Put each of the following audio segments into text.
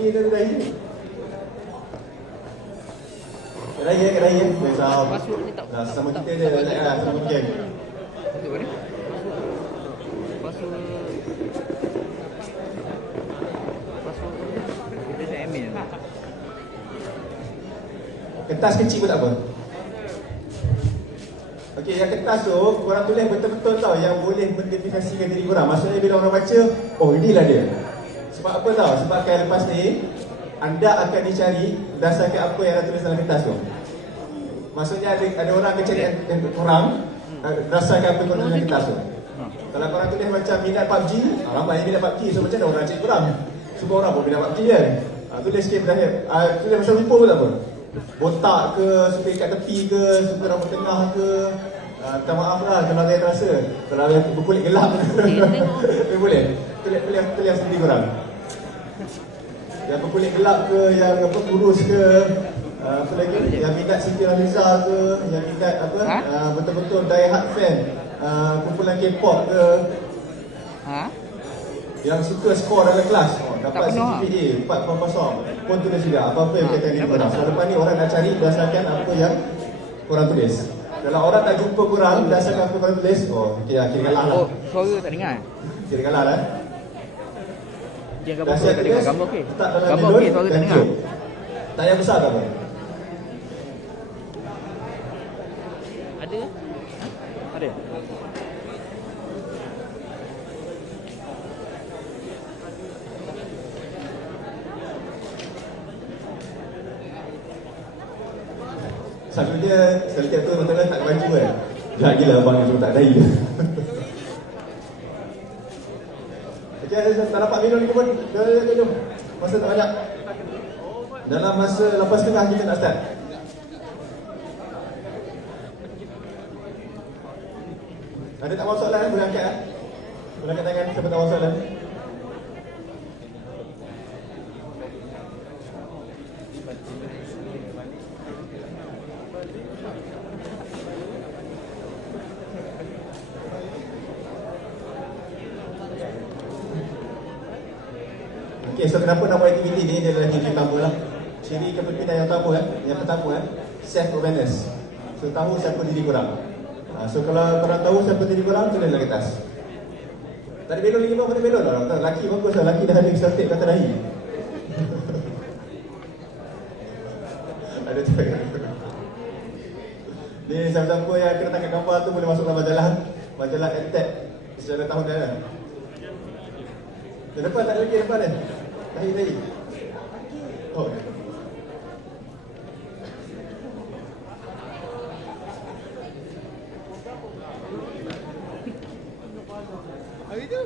ni dah dahi. Dahi. Besar. Nah, sama kita dia sama geng. Betul ni? Password kita saya email. Kertas kecil pun tak apa. Okey, yang kertas tu korang tulis betul-betul tau yang boleh mendefinisikan diri korang. Maksudnya bila orang baca, oh inilah dia. Sebab apa tau? Sebab kan lepas ni anda akan dicari berdasarkan apa yang anda tulis dalam kertas tu. Maksudnya ada orang akan cari korang berdasarkan apa yang korang tulis dalam kertas tu. Kalau korang tulis macam minat PUBG, ramai yang minat PUBG, so macam mana orang cari korang? Semua orang pun minat PUBG kan? Tulis sikit berdasarkan, tulis macam rupa pun tak apa. Botak ke, suka ikat tepi ke, suka rambut tengah ke. Minta maaf lah kalau ada yang terasa. Kalau ada yang berkulit gelap boleh. Tulis sendiri korang. Yang berkulit gelap ke, yang apa kurus ke, apa lagi? Yang minat Siti Nurhaliza ke, yang minat apa? Betul-betul die hard fan. Kumpulan K-pop ke. Yang suka skor dalam kelas, dapat CGPA 4.0 pun tulis juga apa-apa yang berkaitan dengan korang. So lepas ni orang nak cari berdasarkan apa yang korang tulis. Kalau orang tak jumpa korang berdasarkan apa korang tulis, kira kalah lah. Suara tak dengar? Kira kalah lah. Yang gambar suara tak dengar, gambar okey. Gambar okey, suara tak dengar. Tak payah besar tak apa. Ada? Ada? Setiap tu betul-betul tak baju kan. Jahat gila abang ni semua tak dahi. Okey, tak dapat minum ni pun. Jom. Masa tak banyak. Dalam masa 8.30 kita nak start. Ada tak mahu soalan? Boleh angkat. Boleh angkat tangan siapa tak mahu soalan. Okay, so kenapa nama aktiviti ni dia adalah ciri utama lah. Ciri kepimpinan yang utama yang pertama self awareness. So tahu siapa diri korang. So kalau korang tahu siapa diri korang, tulis dalam kertas. Tadi belon lagi mana belon lah. Laki bagus lah, laki dah ada sertif kata dahi. Ada tu. Ni siapa-siapa yang kena tangkap gambar tu boleh masuk dalam majalah Attack secara tahunan. Depan tak ada lagi depan ni. Dahi. Oh. Hari tu.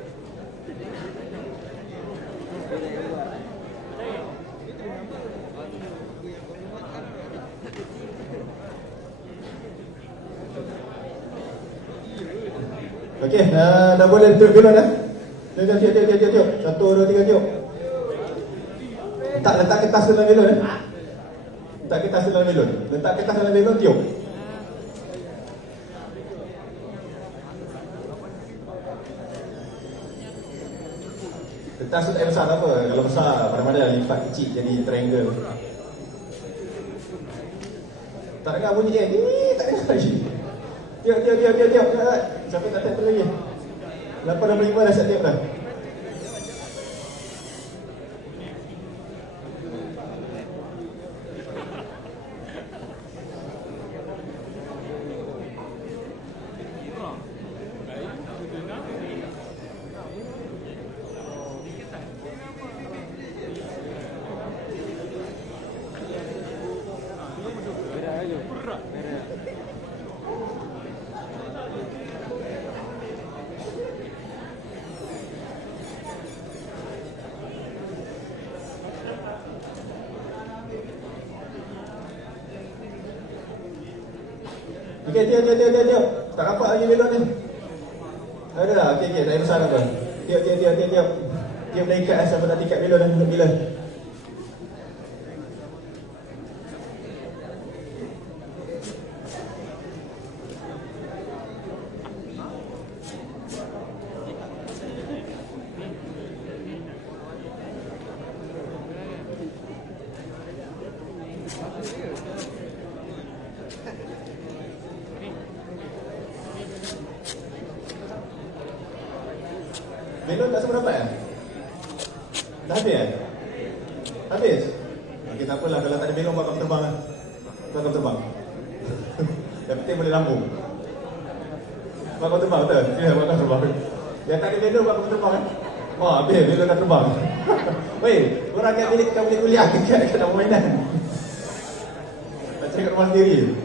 Okey, dah boleh duduk dulu dah. Tiup. 1, 2, 3, tiup. Letak kertas dalam belon. Letak kertas dalam belon. Letak kertas dalam belon, tiup. Kertas tu tak payah besar apa. Kalau besar, pada-pada lipat kecil jadi triangle. Tak dengar bunyi tak dengar lagi. Tiup. Sampai tak tap lagi. 8.65 dah set tiup dah. Okey, tiup. Tak nampak lagi belon ni. Ada dah. Okey, tak ada besar apa. Tiup. Tiup dah ikat sampai nak tingkat belon dah bila. belon tak sempat dapat ya? Dah habis ya? Habis? Okey, tak apalah. Kalau tak ada belon, buat kapal terbang lah. Buat kapal terbang. Yang penting boleh lambung. Buat kapal terbang, betul? Ya, buat kapal terbang. Yang tak ada belon, buat kapal terbang kan? Wah, habis belon dah terbang. Weh, korang kat bilik kau boleh kuliah kat dalam permainan. Tak cakap rumah sendiri.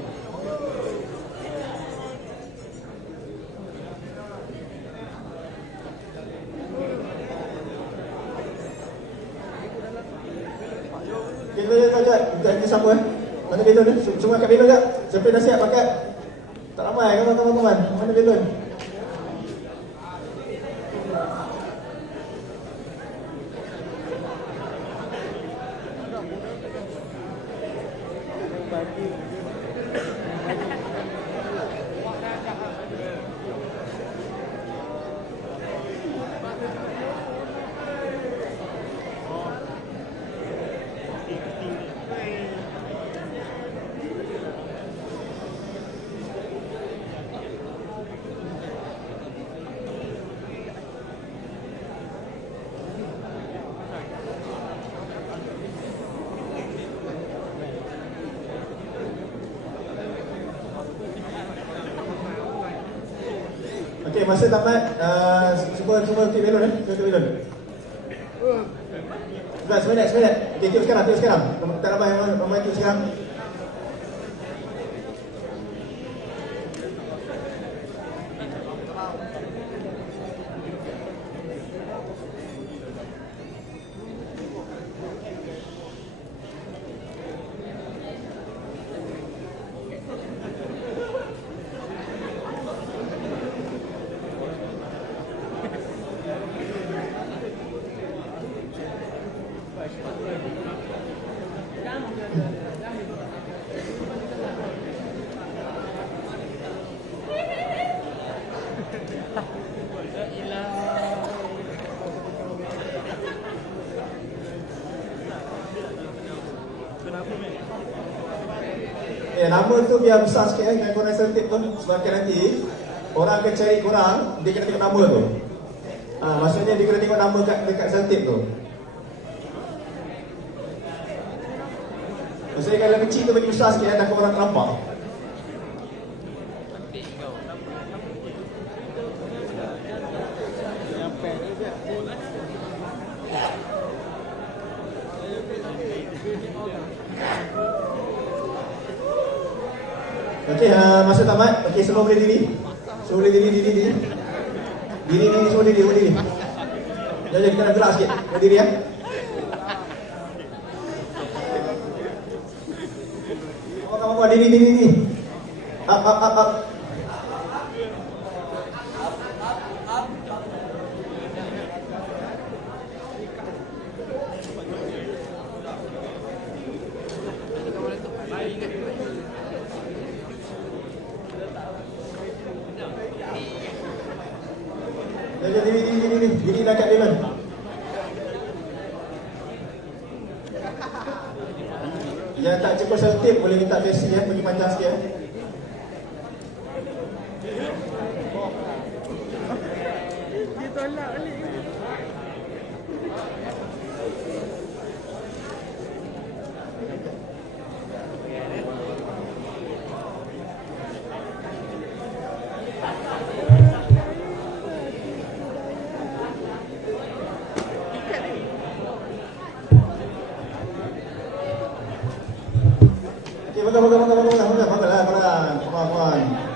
Belon kau jat, bukan siapa eh? Mana belon ni? Semua kat belon jat. Siapa dah siap pakai? Tak ramai kawan-kawan. Mana belon? Okey, masa tamat semua klik belon eh? Klik belon. Sebentar. Okey, tengok sekarang. Tak ramai tengok sekarang. Nama tu biar besar sikit kan korang sertip tu. Sebab nanti orang akan cari korang, dia kena tengok nama tu. Maksudnya dia kena tengok nama dekat sertip tu. Maksudnya kalau kecil tu bagi besar sikit, dah korang terlampak. Okey, masa tamat. Okey, semua boleh diri. Semua boleh diri. Diri, semua diri. Jadi kita nak gerak sikit. Berdiri ya. Kawan-kawan, diri. Up. Diri dah kat belon. Yang tak cukup selotip boleh minta besi ya, bagi panjang sikit ya. Dia tolak balik.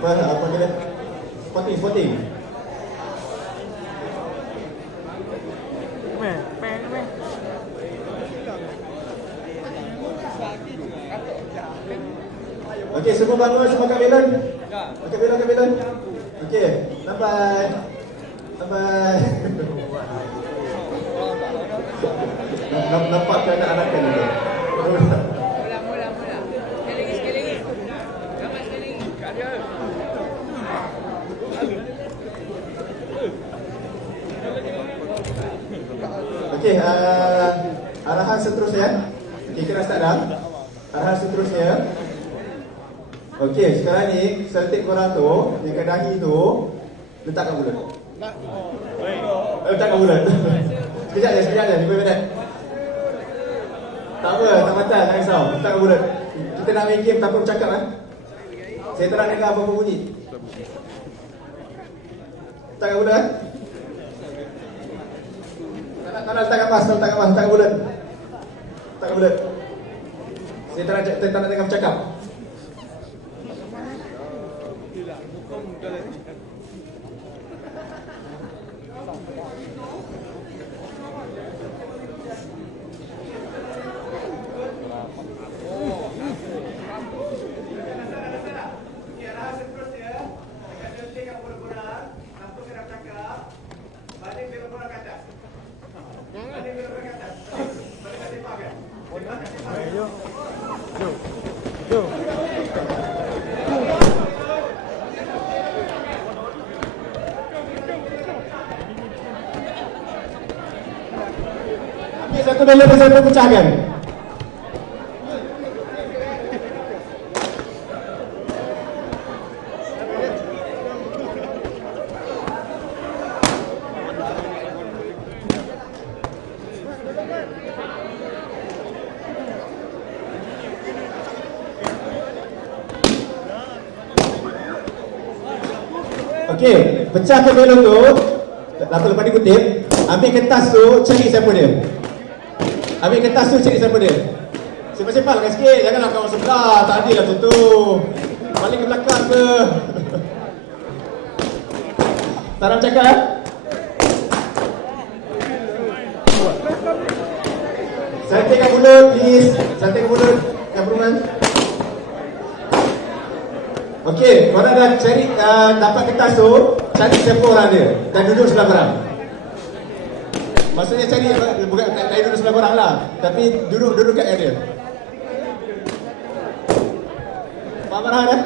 Bangga. Apa dia? Spotting. Okey, semua bangun, semua kat belon. Okey, belon. Okey, sampai. Nampak ke anak-anak kan itu? Mula. Sekali lagi. Gambar sekali lagi. Okey, arahan seterusnya. Okey, kena start dah. Arahan seterusnya. Okey, sekarang ni selotip korang tu, yang kat dahi tu, letakkan mulut. Cakap bulat. Sekejap je, 5 minit. Tak apa, tak batal, jangan risau. Cakap bulat. Kita nak main game tanpa bercakap Saya tak nak dengar apa-apa bunyi. Cakap bulat. Tak nak letak kapas, cakap bulat. Cakap bulat. Saya tak nak dengar bercakap. Satu bela saya pecahkan. Okey, pecahkan belon tu. Lepas dikutip, ambil kertas tu, cari siapa dia. Ambil kertas tu, cari siapa dia. Simpan-simpan sikit, janganlah kawan sebelah. Tak adil lah tu. Balik ke belakang ke. Tak nak cakap Santikan mulut please. Santikan mulut cameraman. Okey, korang dah cari dapat kertas tu, cari siapa orang dia dan duduk sebelah korang. Maksudnya cari, bukan tak duduk sebelah korang lah, tapi duduk kat dia. Faham Farhan dah?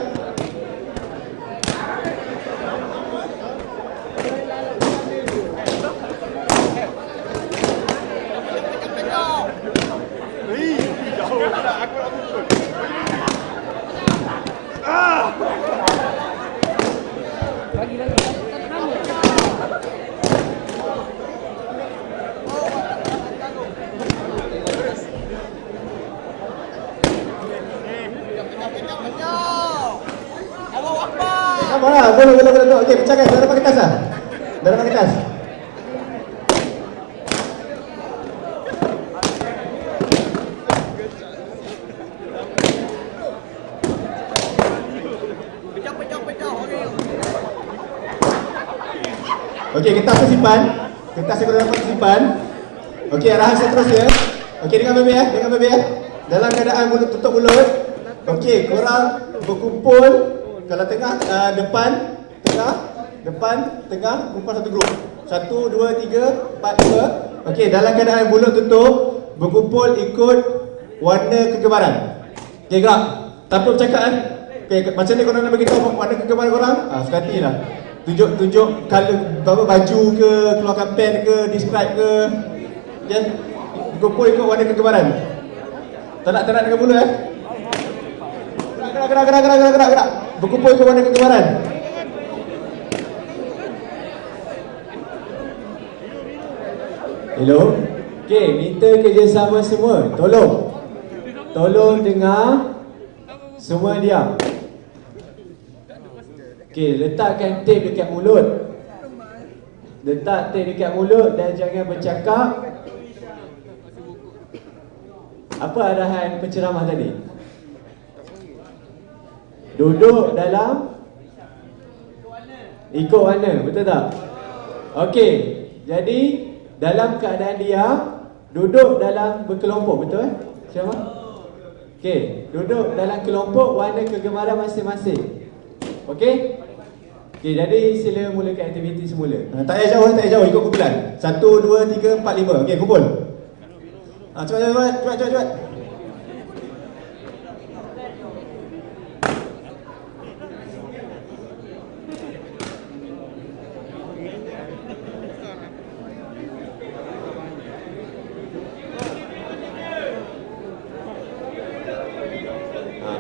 Boleh. Okey, pecahkan. Dah dapat kertas dah? Dah dapat kertas? Okey, kertas tu simpan. Kertas yang korang dapat simpan. Okey, arahan seterusnya. Okey, dengar baik-baik dengar baik-baik Dalam keadaan mulut tutup mulut. Okey, korang berkumpul. Kalau tengah, depan, tengah, kumpul satu grup. 1, 2, 3, 4, 5. Okey, dalam keadaan mulut tutup, berkumpul ikut warna kegemaran. Okey, gerak. Tanpa bercakap Okey, macam ni korang nak beritahu warna kegemaran korang? Sekali lah. Tunjuk colour baju ke, keluarkan pen ke, describe ke. Okey, berkumpul ikut warna kegemaran. Tak nak dengan mulut Gerak. Berkumpul ke warna kegemaran. Hello. Okey, minta kerjasama semua. Tolong dengar. Semua diam. Okey, letakkan tape dekat mulut. Letak tape dekat mulut dan jangan bercakap. Apa arahan penceramah tadi? Duduk dalam ikut warna, betul tak? Okey, jadi dalam keadaan diam, duduk dalam berkelompok, betul Siapa? Okey, duduk dalam kelompok warna kegemaran masing-masing. Okey? Okey, jadi sila mulakan aktiviti semula. Tak payah jauh, ikut kumpulan. 1, 2, 3, 4, 5. Okey, kumpul. Cepat.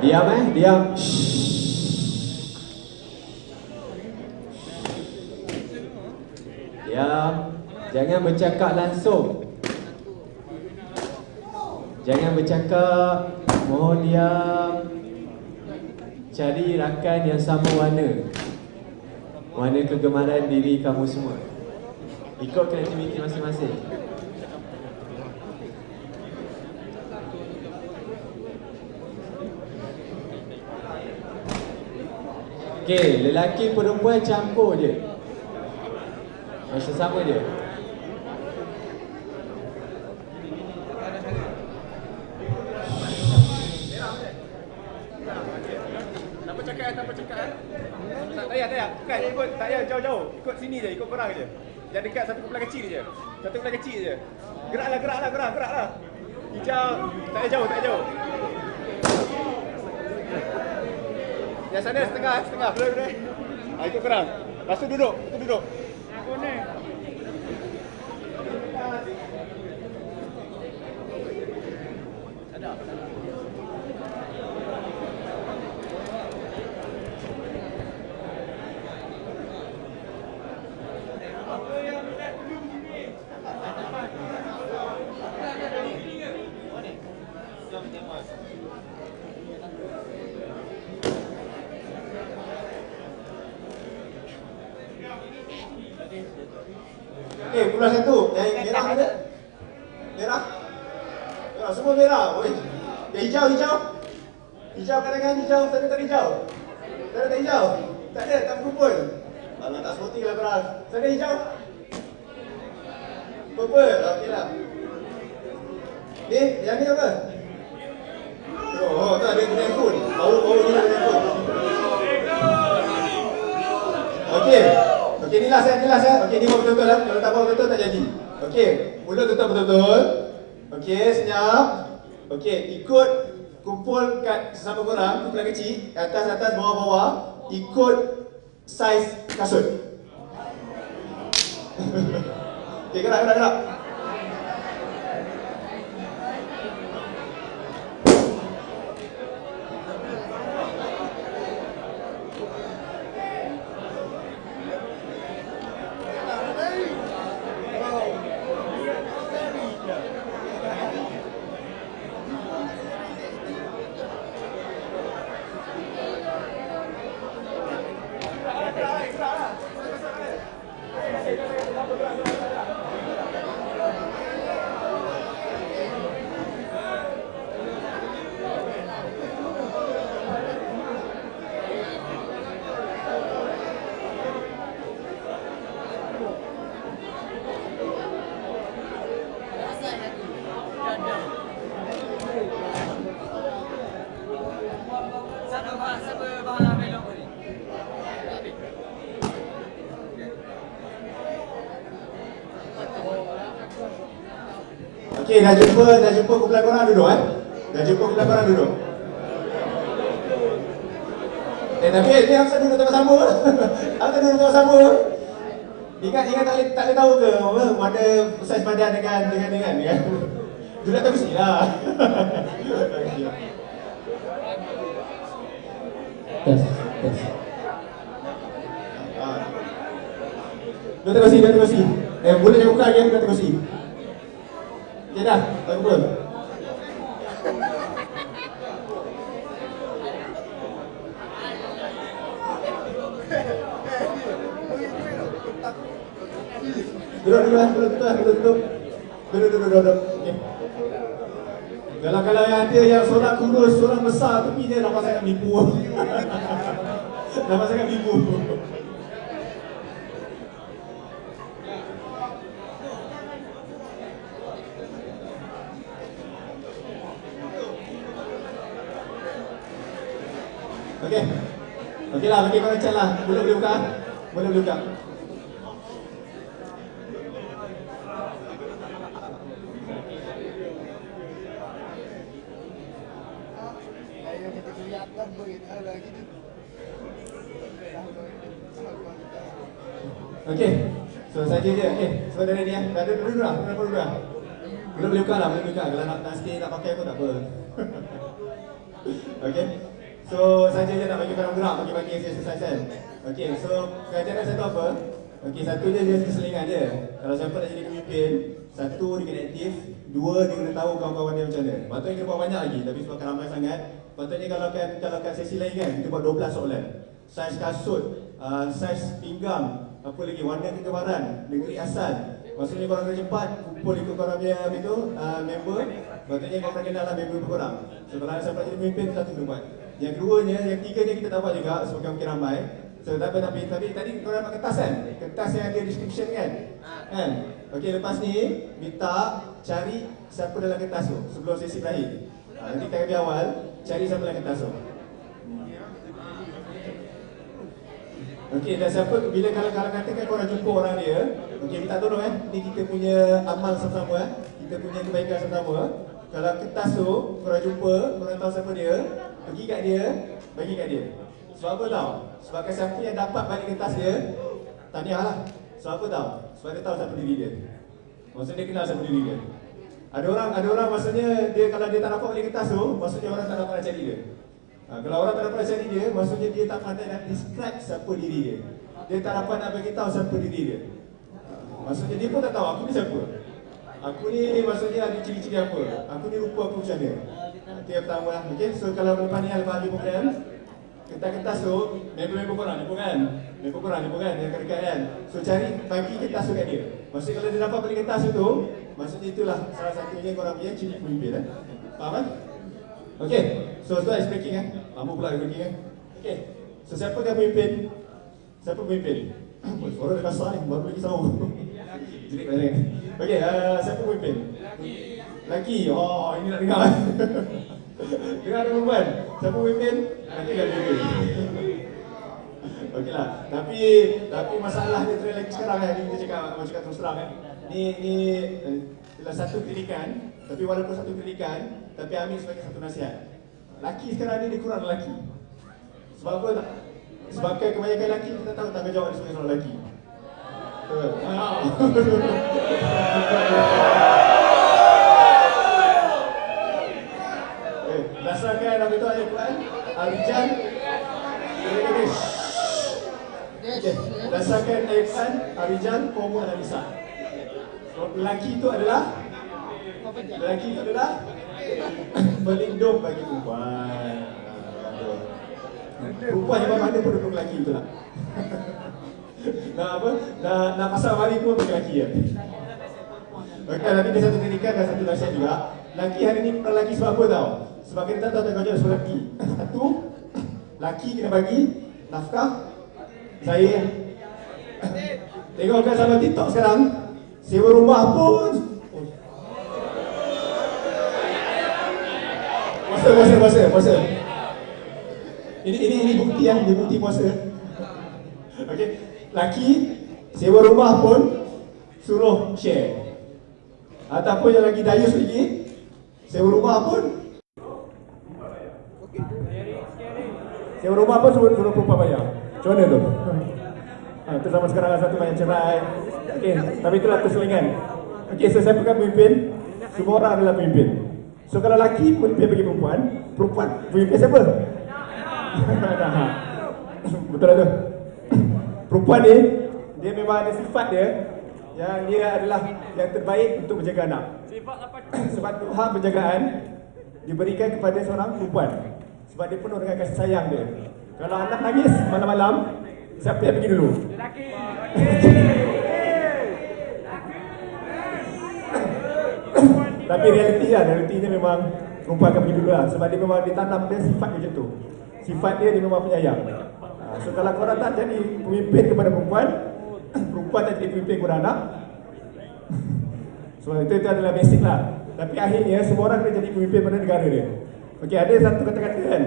Diam. Diam. Jangan bercakap langsung. Jangan bercakap. Mohon diam. Cari rakan yang sama warna. Warna kegemaran diri kamu semua. Ikut kreativiti masing-masing. Okey, lelaki perempuan campur je. Macam sama je. Tanpa cakap. Tak payah. Bukan ikut, tak payah jauh-jauh. Ikut sini je, ikut korang je. Jangan dekat satu kumpulan kecil je. Satu kumpulan kecil je. Geraklah. Hijau. Tak payah jauh. Yang sana setengah. Boleh. Ikut korang. Lepas tu duduk. Okey, puluh satu. Yang merah ada? Merah? Semua merah. Oi. Yang hijau. Hijau kadang-kadang hijau. Sana tak hijau. Tak ada, tak berkumpul. Alah, tak sporting lah korang. Sana hijau. Purple. Okeylah. Ni, yang ni apa? Oh, tak ada guna handphone. Bau ni ada handphone. Okey, ni last ya. Okey, ni bawa betul-betul lah. Kalau tak bawa betul-betul tak jadi. Okey, mulut tutup betul-betul. Okey, senyap. Okey, ikut kumpul kat sesama korang, kumpulan kecil, atas, bawah-bawah, ikut saiz kasut. Okey, gerak. Okey, dah jumpa kumpulan korang duduk tapi ni asal duduk sama-sama. Ingat tak boleh tahu ke mana saiz badan dengan kan? Duduk atas kursi lah. Tes. Duduk atas kursi. Boleh jangan buka lagi, duduk atas kursi. Okey dah, tak kumpul. Duduk. Okey. Kalau yang ada yang seorang kurus, seorang besar, tapi dia nampak sangat bibu. Okey lah, bagi korang lah. Boleh buka. Okey. So saja je. Okey. So dari ni dah duduk dah. Boleh buka lah. Kalau nak stay nak pakai pun tak apa. Okey. So saja je nak bagi korang gerak bagi exercise kan. Okey. So kajian satu apa? Okey, satu dia keselingan je. Kalau siapa nak jadi pemimpin, satu dia kena aktif, dua dia kena tahu kawan-kawan dia macam mana. Patutnya kita buat banyak lagi, tapi sebab ramai sangat, patutnya kalau kat sesi lain kan, kita buat 12 soalan. Saiz kasut, saiz pinggang, apa lagi, warna kegemaran, negeri asal. Maksudnya korang kena cepat kumpul ikut korang punya member. Patutnya korang kenal lah member korang. So kalau siapa jadi pemimpin, satu kena buat. Yang keduanya, yang tiganya kita tak buat juga, sebab mungkin ramai. So, tapi tadi korang dapat kertas kan? Kertas yang ada description kan? Kan? Okey, lepas ni minta cari siapa dalam kertas tu sebelum sesi berakhir. Nanti kita di awal cari siapa dalam kertas tu. Okey, dan siapa bila kalau katakan korang jumpa orang dia, okey minta tolong ni kita punya amal sama-sama kita punya kebaikan sama-sama. Kalau kertas tu korang jumpa, korang tahu siapa dia, pergi kat dia, bagi kat dia. Sebab apa tau? Sebab siapa yang dapat balik kertas dia, tahniah lah. Sebab apa tau? Sebab dia tahu siapa diri dia. Maksudnya dia kenal siapa diri dia. Ada orang maksudnya dia kalau dia tak dapat balik kertas tu, maksudnya orang tak dapat nak cari dia. Kalau orang tak dapat nak cari dia, maksudnya dia tak pandai nak describe siapa diri dia. Dia tak dapat nak bagi tahu siapa diri dia. Maksudnya dia pun tak tahu aku ni siapa. Aku ni maksudnya ada ciri-ciri apa. Aku ni rupa aku macam mana. Itu yang pertama lah. Okay? So kalau lepas ni lepas habis program, kertas-kertas tu, member-member korang jumpa kan? Member korang jumpa kan? Yang dekat kan? So cari, bagi kertas tu kat dia. Maksudnya kalau dia dapat beli kertas tu, maksudnya itulah salah satunya korang punya ciri pemimpin. Faham kan? Okay, so start speaking Lama pula speaking Okay, so siapa kan pemimpin? Siapa pemimpin? Suara dia kasar ni, baru lagi tahu. Jerit balik. Okay, siapa pemimpin? Lelaki, oh ini nak dengar. Dengar ada perempuan. Siapa pemimpin? Lelaki kan pemimpin. Okey lah, tapi masalah dia lagi sekarang ni kita cakap terus terang Ni adalah satu kritikan, tapi walaupun satu kritikan, tapi ambil sebagai satu nasihat. Laki sekarang ni dia kurang lelaki. Sebab apa tak? Sebabkan kebanyakan lelaki kita tahu tanggungjawab dia sebagai seorang lelaki. Berdasarkan apa itu ayat Quran, Al-Rijal. Berdasarkan ayat Quran, Al-Rijal qawwamuna 'ala nisa. Lelaki itu adalah pelindung bagi perempuan. Perempuan yang mana pun duduk lelaki betul tak? Nak pasal mari pun pakai lelaki ya. Okey, nanti dia satu kritikan dan satu nasihat juga. Lelaki hari ni bukan lelaki sebab apa tau? Sebab kita tak tahu tanggungjawab sebagai lelaki. Satu, lelaki kena bagi nafkah. Saya tengok kat sama TikTok sekarang, sewa rumah pun puasa. Ini bukti ini bukti puasa. Okey, laki sewa rumah pun suruh share. Ataupun yang lagi dayus lagi, sewa rumah pun sewa rumah pun suruh perempuan bayar. Macam mana tu? Itu sama sekarang satu banyak cerai. Okey, tapi itulah keselingan. Okey, so siapa kan pemimpin? Semua orang adalah pemimpin. So kalau lelaki pemimpin bagi perempuan pemimpin siapa? Betul lah tu. Perempuan ni, dia memang ada sifat dia yang dia adalah yang terbaik untuk menjaga anak. Sebab hak penjagaan diberikan kepada seorang perempuan. Sebab dia penuh dengan kasih sayang dia. Kalau anak nangis malam-malam, siapa yang pergi dulu? Lelaki. Tapi realitinya memang perempuan akan pergi dulu lah. Sebab dia memang ditanam dia sifat dia macam tu. Sifat dia memang penyayang. So kalau korang tak jadi pemimpin kepada perempuan, perempuan tak jadi pemimpin kepada anak. So itu adalah basic lah. Tapi akhirnya semua orang kena jadi pemimpin pada negara dia. Okey, ada satu kata-kata kan?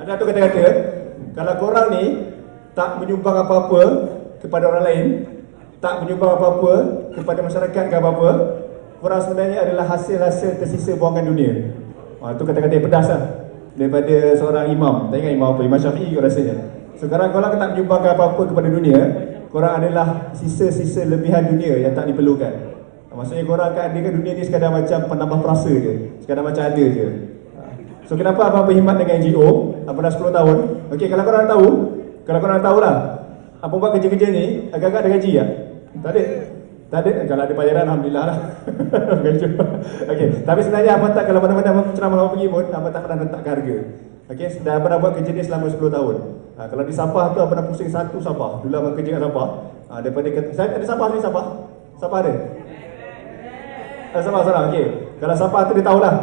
Ada satu kata-kata, kalau korang ni tak menyumbang apa-apa kepada orang lain, tak menyumbang apa-apa kepada masyarakat ke apa-apa, korang sebenarnya adalah hasil-hasil tersisa buangan dunia. Itu kata-kata yang pedas lah daripada seorang imam. Tak ingat imam apa? Imam Syafi'i kot rasanya. Sekarang korang tak menyumbangkan apa-apa kepada dunia, korang adalah sisa-sisa lebihan dunia yang tak diperlukan. Maksudnya korang akan adakan dunia ni sekadar macam penambah perasa je, sekadar macam ada je. So kenapa abang berkhidmat dengan NGO? Abang dah 10 tahun. Okey, kalau korang tahu lah, Apa buat kerja-kerja ni agak-agak ada gaji ya? Tak ada. Tak ada. Kalau ada bayaran alhamdulillah lah. Okey, tapi sebenarnya apa tak kalau mana-mana ceramah apa pergi pun apa tak pernah letak harga. Okey, dah pernah buat kerja ni selama 10 tahun. Kalau di Sabah tu apa pernah pusing satu Sabah. Dulu abang kerja kat Sabah. Daripada saya ada Sabah ni Sabah. Sabah ada. Sabah. Okey. Kalau Sabah tu dia tahulah.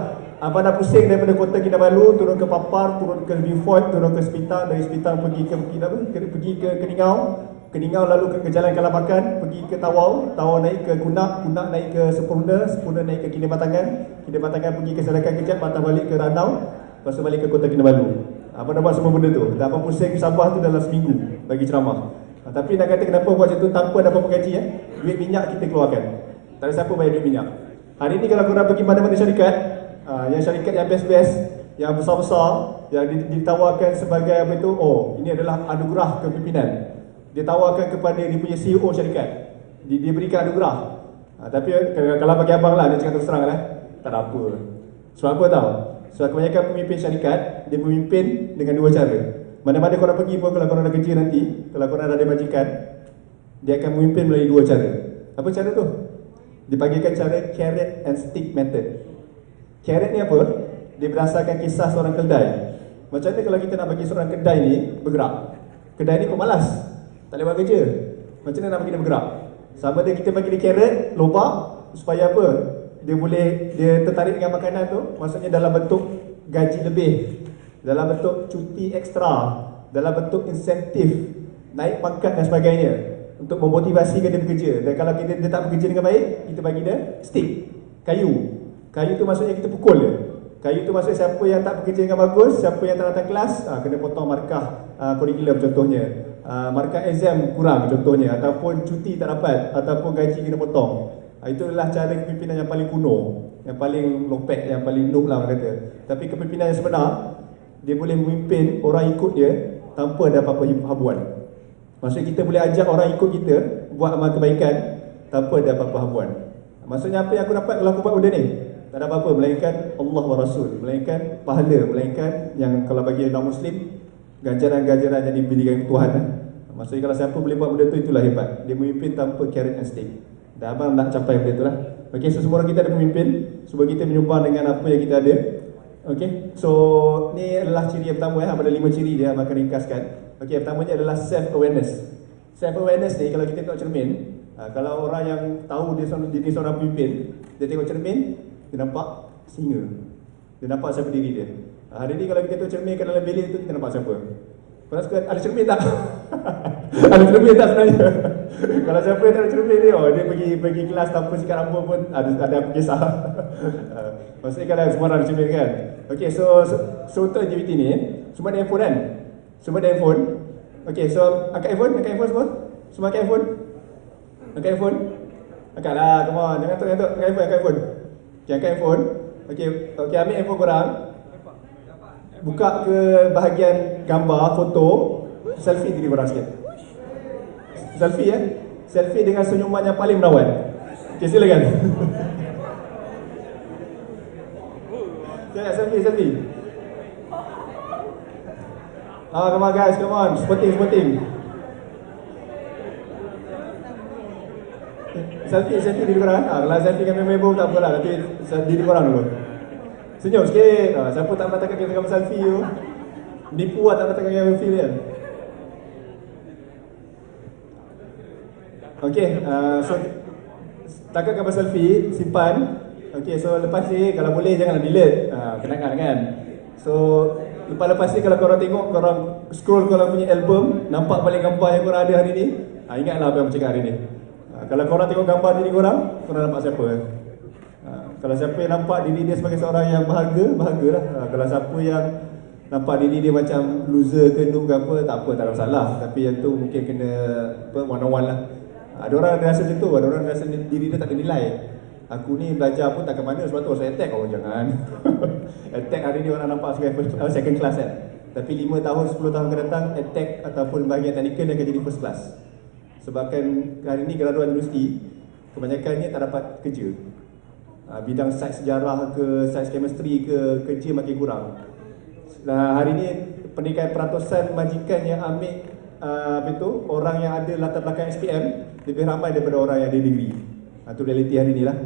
Apa dah pusing daripada Kota Kinabalu turun ke Papar, turun ke Beaufort, turun ke Sepitang, dari Sepitang pergi ke Keningau lalu ke Jalan Kalabakan, pergi ke Tawau, Tawau naik ke Kunak, Kunak naik ke Sepurna, Sepurna naik ke Kinabatangan, Kinabatangan pergi ke Serakan kejap, patah balik ke Ranau, lepas tu balik ke Kota Kinabalu. Apa dah buat semua benda tu. Dah apa pusing Sabah tu dalam seminggu bagi ceramah. Tapi nak kata kenapa buat macam tu tanpa ada apa-apa gaji duit minyak kita keluarkan. Tak ada siapa bayar duit minyak. Hari ni kalau korang pergi mana-mana syarikat, yang syarikat yang best-best, yang besar-besar, yang ditawarkan sebagai apa itu, oh ini adalah anugerah kepimpinan. Dia tawarkan kepada dia punya CEO syarikat, dia berikan anugerah. Tapi kalau bagi abang lah, dia cakap terus terang lah, tak ada apa. Sebab apa tahu? Sebab kebanyakan pemimpin syarikat, dia memimpin dengan dua cara. Mana-mana korang pergi pun, kalau korang dah kerja nanti, kalau korang dah ada majikan, dia akan memimpin melalui dua cara. Apa cara tu? Dipanggilkan cara carrot and stick method. Carrot ni apa? Dia berdasarkan kisah seorang kedai. Macam mana kalau kita nak bagi seorang kedai ni bergerak? Kedai ni pemalas, tak boleh buat kerja. Macam mana nak bagi dia bergerak? Sama ada kita bagi dia carrot, lobak, supaya apa? Dia tertarik dengan makanan tu. Maksudnya dalam bentuk gaji lebih, dalam bentuk cuti ekstra, dalam bentuk insentif, naik pangkat dan sebagainya, untuk memotivasikan dia bekerja. Dan kalau dia tak bekerja dengan baik, kita bagi dia stick, kayu. Kayu tu maksudnya kita pukul dia. Kayu tu maksudnya siapa yang tak bekerja dengan bagus, siapa yang tak datang kelas, kena potong markah kurikulum contohnya. Markah exam kurang contohnya, ataupun cuti tak dapat, ataupun gaji kena potong. Itu adalah cara kepimpinan yang paling kuno, yang paling lopek, yang paling noob lah orang kata. Tapi kepimpinan yang sebenar, dia boleh memimpin orang ikut dia tanpa ada apa-apa habuan. Maksudnya kita boleh ajak orang ikut kita buat amal kebaikan tanpa ada apa-apa habuan. Maksudnya apa yang aku dapat kalau aku buat benda ni? Tak ada apa-apa, melainkan Allah wa Rasul, melainkan pahala, melainkan yang kalau bagi non-Muslim, ganjaran-ganjaran yang diberikan Tuhan. Maksudnya kalau siapa boleh buat benda tu, itulah hebat. Dia memimpin tanpa carrot and stick. Dan abang nak capai benda tu lah. Okay, so semua orang kita ada pemimpin, semua kita menyumbang dengan apa yang kita ada. Okay, so ni adalah ciri yang pertama ada 5 ciri dia, abang akan ringkaskan. Okay, yang pertamanya adalah self-awareness. Self-awareness ni kalau kita tengok cermin, kalau orang yang tahu dia seorang pemimpin, dia tengok cermin, dia nampak singa, dia nampak siapa diri dia. Hari ni kalau kita tengok cermin kat dalam bilik tu, kita nampak siapa? Korang suka ada cermin tak? Ada cermin tak sebenarnya? Kalau siapa yang tak ada cermin ni, dia pergi kelas tanpa sikat rambut pun ada apa kisah. Maksudnya kalau semua orang ada cermin kan. Okay, so untuk aktiviti ni, semua ada handphone kan? Semua ada handphone. Okay, so angkat handphone semua? Semua angkat handphone? Angkat handphone? Angkat lah, come on, jangan tuk, angkat handphone. Okay, angkat handphone. Okay, ambil handphone korang. Buka ke bahagian gambar, foto. Selfie diri korang sikit. Selfie Selfie dengan senyuman yang paling menawan. Okay, silakan. Selfie. Come on guys, come on. Sporting. Selfie diri korang. Kalau selfie dengan member tak apalah, tapi diri korang dulu. Senyum sikit. Siapa tak pernah tengok gambar selfie tu? Nipu lah tak pernah tengok gambar selfie kan? Okay, so tangkap gambar selfie, simpan. Okay, so lepas ni kalau boleh janganlah delete. Kenangan kan? So lepas ni kalau korang tengok, korang scroll korang punya album, nampak balik gambar yang korang ada hari ni, ingatlah apa yang aku cakap hari ni. Kalau korang tengok gambar diri korang nampak siapa? Kalau siapa yang nampak diri dia sebagai seorang yang bahagalah. Kalau siapa yang nampak diri dia macam loser ke noob ke apa, tak ada masalah. Tapi yang tu mungkin kena one-on-one lah. Ada orang rasa macam tu, ada orang rasa diri dia tak ada nilai. Aku ni belajar pun tak ke mana, sebab tu saya attack. Jangan. Attack hari ni orang nampak sebagai second class kan. Tapi 5 tahun, 10 tahun akan datang, attack ataupun bahagian teknikal dia akan jadi first class. Sebabkan hari ni graduan universiti, kebanyakannya tak dapat kerja. Bidang sains sejarah ke, sains chemistry ke, kerja makin kurang. Hari ni pernikahan peratusan majikan yang ambil apa itu, orang yang ada latar belakang SPM lebih ramai daripada orang yang ada degree. Itu realiti hari ni lah.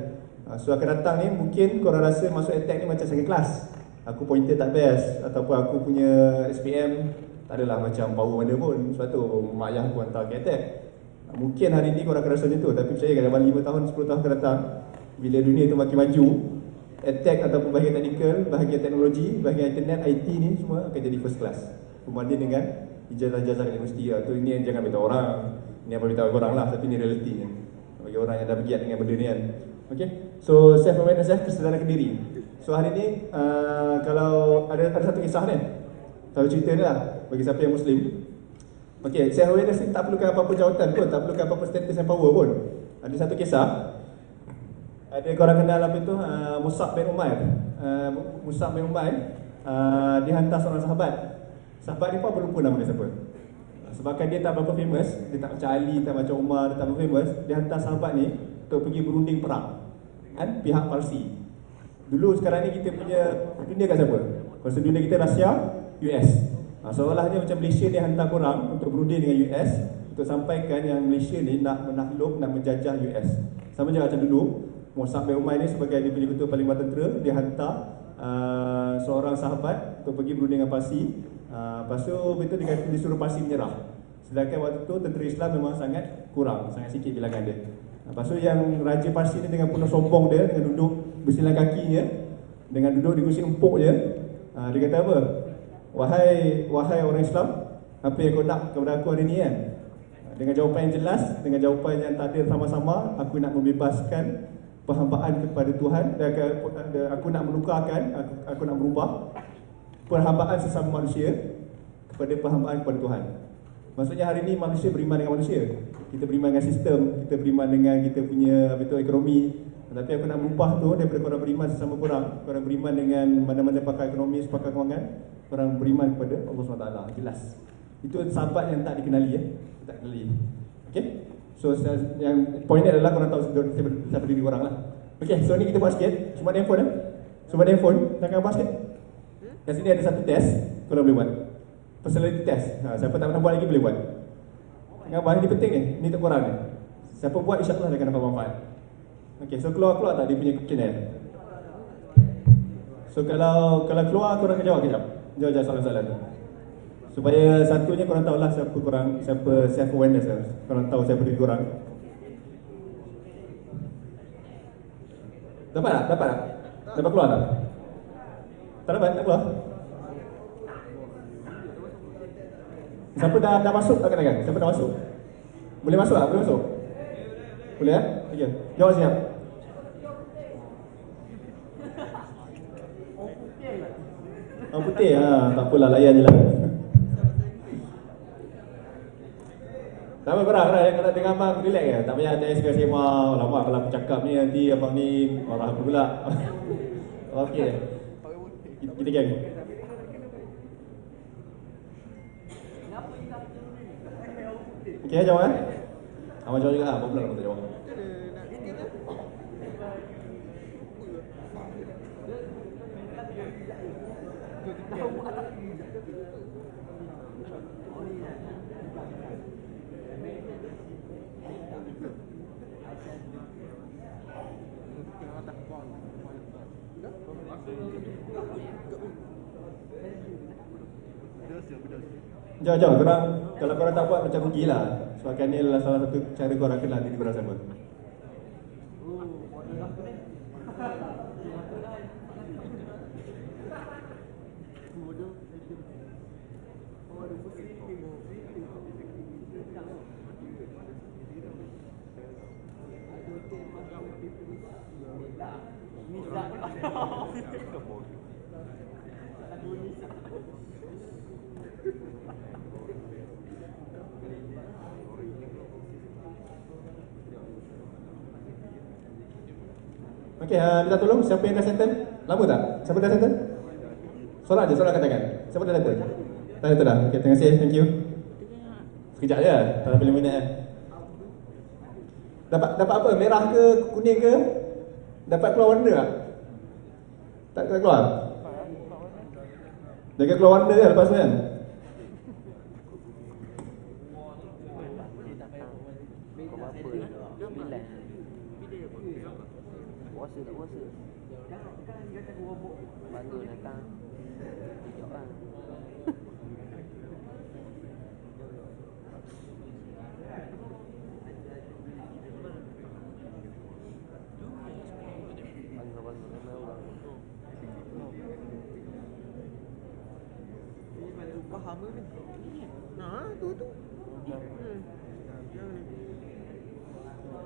So akan datang ni mungkin korang rasa masuk EdTech ni macam second class. Aku pointer tak best, ataupun aku punya SPM tak adalah macam power mana pun. Sebab tu mak ayah aku hantar ke EdTech. Mungkin hari ni korang akan rasa macam tu, tapi percaya kan dalam 5 tahun, 10 tahun akan datang, bila dunia tu makin maju, EdTech ataupun bahagian teknikal, bahagian teknologi, bahagian internet, IT ni semua akan jadi first class berbanding dengan ijazah-ijazah kat universiti lah. Tu ini yang jangan beritahu orang, ini apa beritahu orang lah, tapi ni realitinya bagi orang yang dah bergiat dengan benda ni kan. Okay, so self awareness kesedaran diri. So hari ni kalau ada satu kisah ni, satu cerita ni lah bagi siapa yang Muslim. Okay, self awareness ni tak perlukan apa-apa jawatan pun, tak perlukan apa-apa status and power pun. Ada satu kisah, ada korang kenal apa itu, Mus'ab bin Umair. Mus'ab bin Umair dihantar seorang sahabat. Sahabat ni pun apa lupa nama dia siapa. Sebabkan dia tak berapa famous, dia tak macam Ali, tak macam Umar, dia tak berapa famous. Dia hantar sahabat ni untuk pergi berunding perang kan, pihak Parsi. Dulu sekarang ni kita punya dunia kat siapa? Kuasa dunia kita Rusia, US. Seolah-olahnya macam Malaysia ni hantar korang untuk berunding dengan US untuk sampaikan yang Malaysia ni nak menakluk, nak menjajah US. Sama je macam dulu Mus'ab bin Umair ni sebagai dia punya ketua Parlimen Tentera, dia hantar seorang sahabat untuk pergi berunding dengan Parsi. Lepas tu betul dia kata disuruh Parsi menyerah. Sedangkan waktu tu tentera Islam memang sangat kurang, sangat sikit bilangan dia. Lepas tu yang Raja Parsi ni dengan penuh sombong dia, dengan duduk bersilang kakinya, dengan duduk di kursi empuk je, dia kata apa? Wahai orang Islam, apa yang kau nak kepada aku hari ni kan? Dengan jawapan yang jelas, dengan jawapan yang tak ada sama-sama, aku nak membebaskan perhambaan kepada Tuhan, dan aku nak menukarkan, aku nak berubah perhambaan sesama manusia kepada perhambaan kepada Tuhan. Maksudnya hari ni manusia beriman dengan manusia. Kita beriman dengan sistem, kita beriman dengan kita punya ekonomi. Tapi aku nak berubah tu daripada korang beriman sesama korang beriman dengan mana-mana pakar ekonomi, pakar kewangan, korang beriman kepada Allah SWT. Jelas. Itu sahabat yang tak dikenali tak kenali. Okay? So yang poinnya adalah korang tahu siapa diri korang lah. Okay, so ni kita buat sikit. Cuma ada handphone Cuma ada handphone, jangan buat sikit. Kat sini ada satu test, korang boleh buat. Personality test. Siapa tak pernah buat lagi boleh buat. Gambar ni penting ni, ni untuk korang ni. Siapa buat insyaAllah dia akan dapat manfaat. Okay, so keluar tak dia punya questionnaire. So kalau keluar korang akan jawab kejap. Jawab soalan-soalan tu. Supaya satunya korang tahulah siapa self awareness lah. Korang tahu siapa diri korang. Dapat tak? Dapat keluar tak? Tak dapat? Tak keluar? Siapa dah masuk tak kena? Siapa dah masuk? Boleh masuk tak? Boleh masuk? Boleh ya? Okay. Jawab siap. Putih? Tak apalah, layan je lah. Tak apa korang, kalau dengar abang relax ke? Tak payah tanya sema. Lama kalau aku cakap ni nanti abang ni marah aku pula. Okey. Kita geng. Okey, jawab abang jawab juga apa pula aku tak jawab. Jom, korang, kalau korang tak buat macam rugilah. Sebabkan ni adalah salah satu cara korang kenal diri korang siapa. Okey, minta tolong siapa yang dah settle? Lama tak? Siapa dah settle? Soalan je, soalan kat tangan. Siapa dah settle? Dah settle dah. Okey, terima kasih, thank you. Sekejap je, tak sampai 5 minit Dapat apa? Merah ke, kuning ke? Dapat keluar warna tak? Tak keluar? Jaga keluar warna kan lepas tu kan? puasa tak puasa. Bangun datang. Sekejap kan. Faham ke ni? Nah, tu.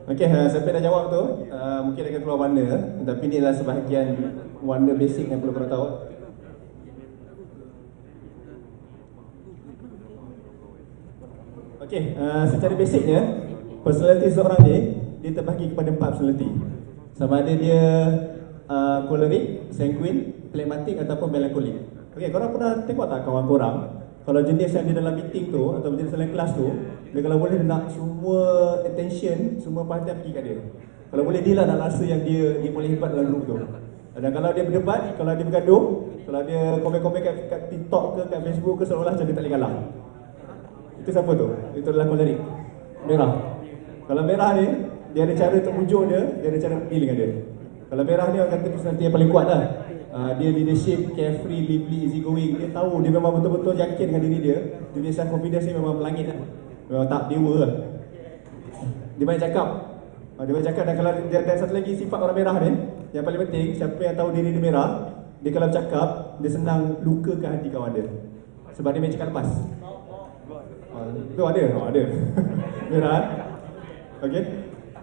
Okey, sampai dah jawab tu, mungkin akan keluar warna, tapi inilah sebahagian warna basic yang perlu korang tahu. Okey, secara basicnya, personality seorang ni, dia terbahagi kepada 4 personality. Sama ada dia choleric, sanguine, phlegmatic ataupun melancholic. Okey, korang pernah tengok tak kawan korang? Kalau jenis yang dia dalam meeting tu atau jenis dalam kelas tu, dia kalau boleh nak semua attention, semua perhatian pergi kat dia. Kalau boleh dia lah nak rasa yang dia boleh hebat dalam grup tu. Dan kalau dia berdebat, kalau dia bergaduh, kalau dia komen-komen kat TikTok ke kat Facebook ke, seolah macam dia tak boleh kalah. Itu siapa tu? Itu adalah choleric. Merah. Kalau merah ni, dia ada cara untuk mujuk dia ada cara pergi dengan dia. Kalau merah ni orang kata personality yang paling kuat lah. Dia leadership, carefree, lively, easy going. Dia tahu, dia memang betul-betul yakin dengan diri dia. Dia punya self confidence ni memang melangit lah. Memang tak dewa lah. Dia banyak cakap. Dia banyak cakap, dan kalau dan satu lagi sifat orang merah ni, yang paling penting, siapa yang tahu diri dia merah, dia kalau cakap, dia senang lukakan hati kawan dia. Sebab dia main cakap lepas. Tu ada? Ada. Merah. Okay.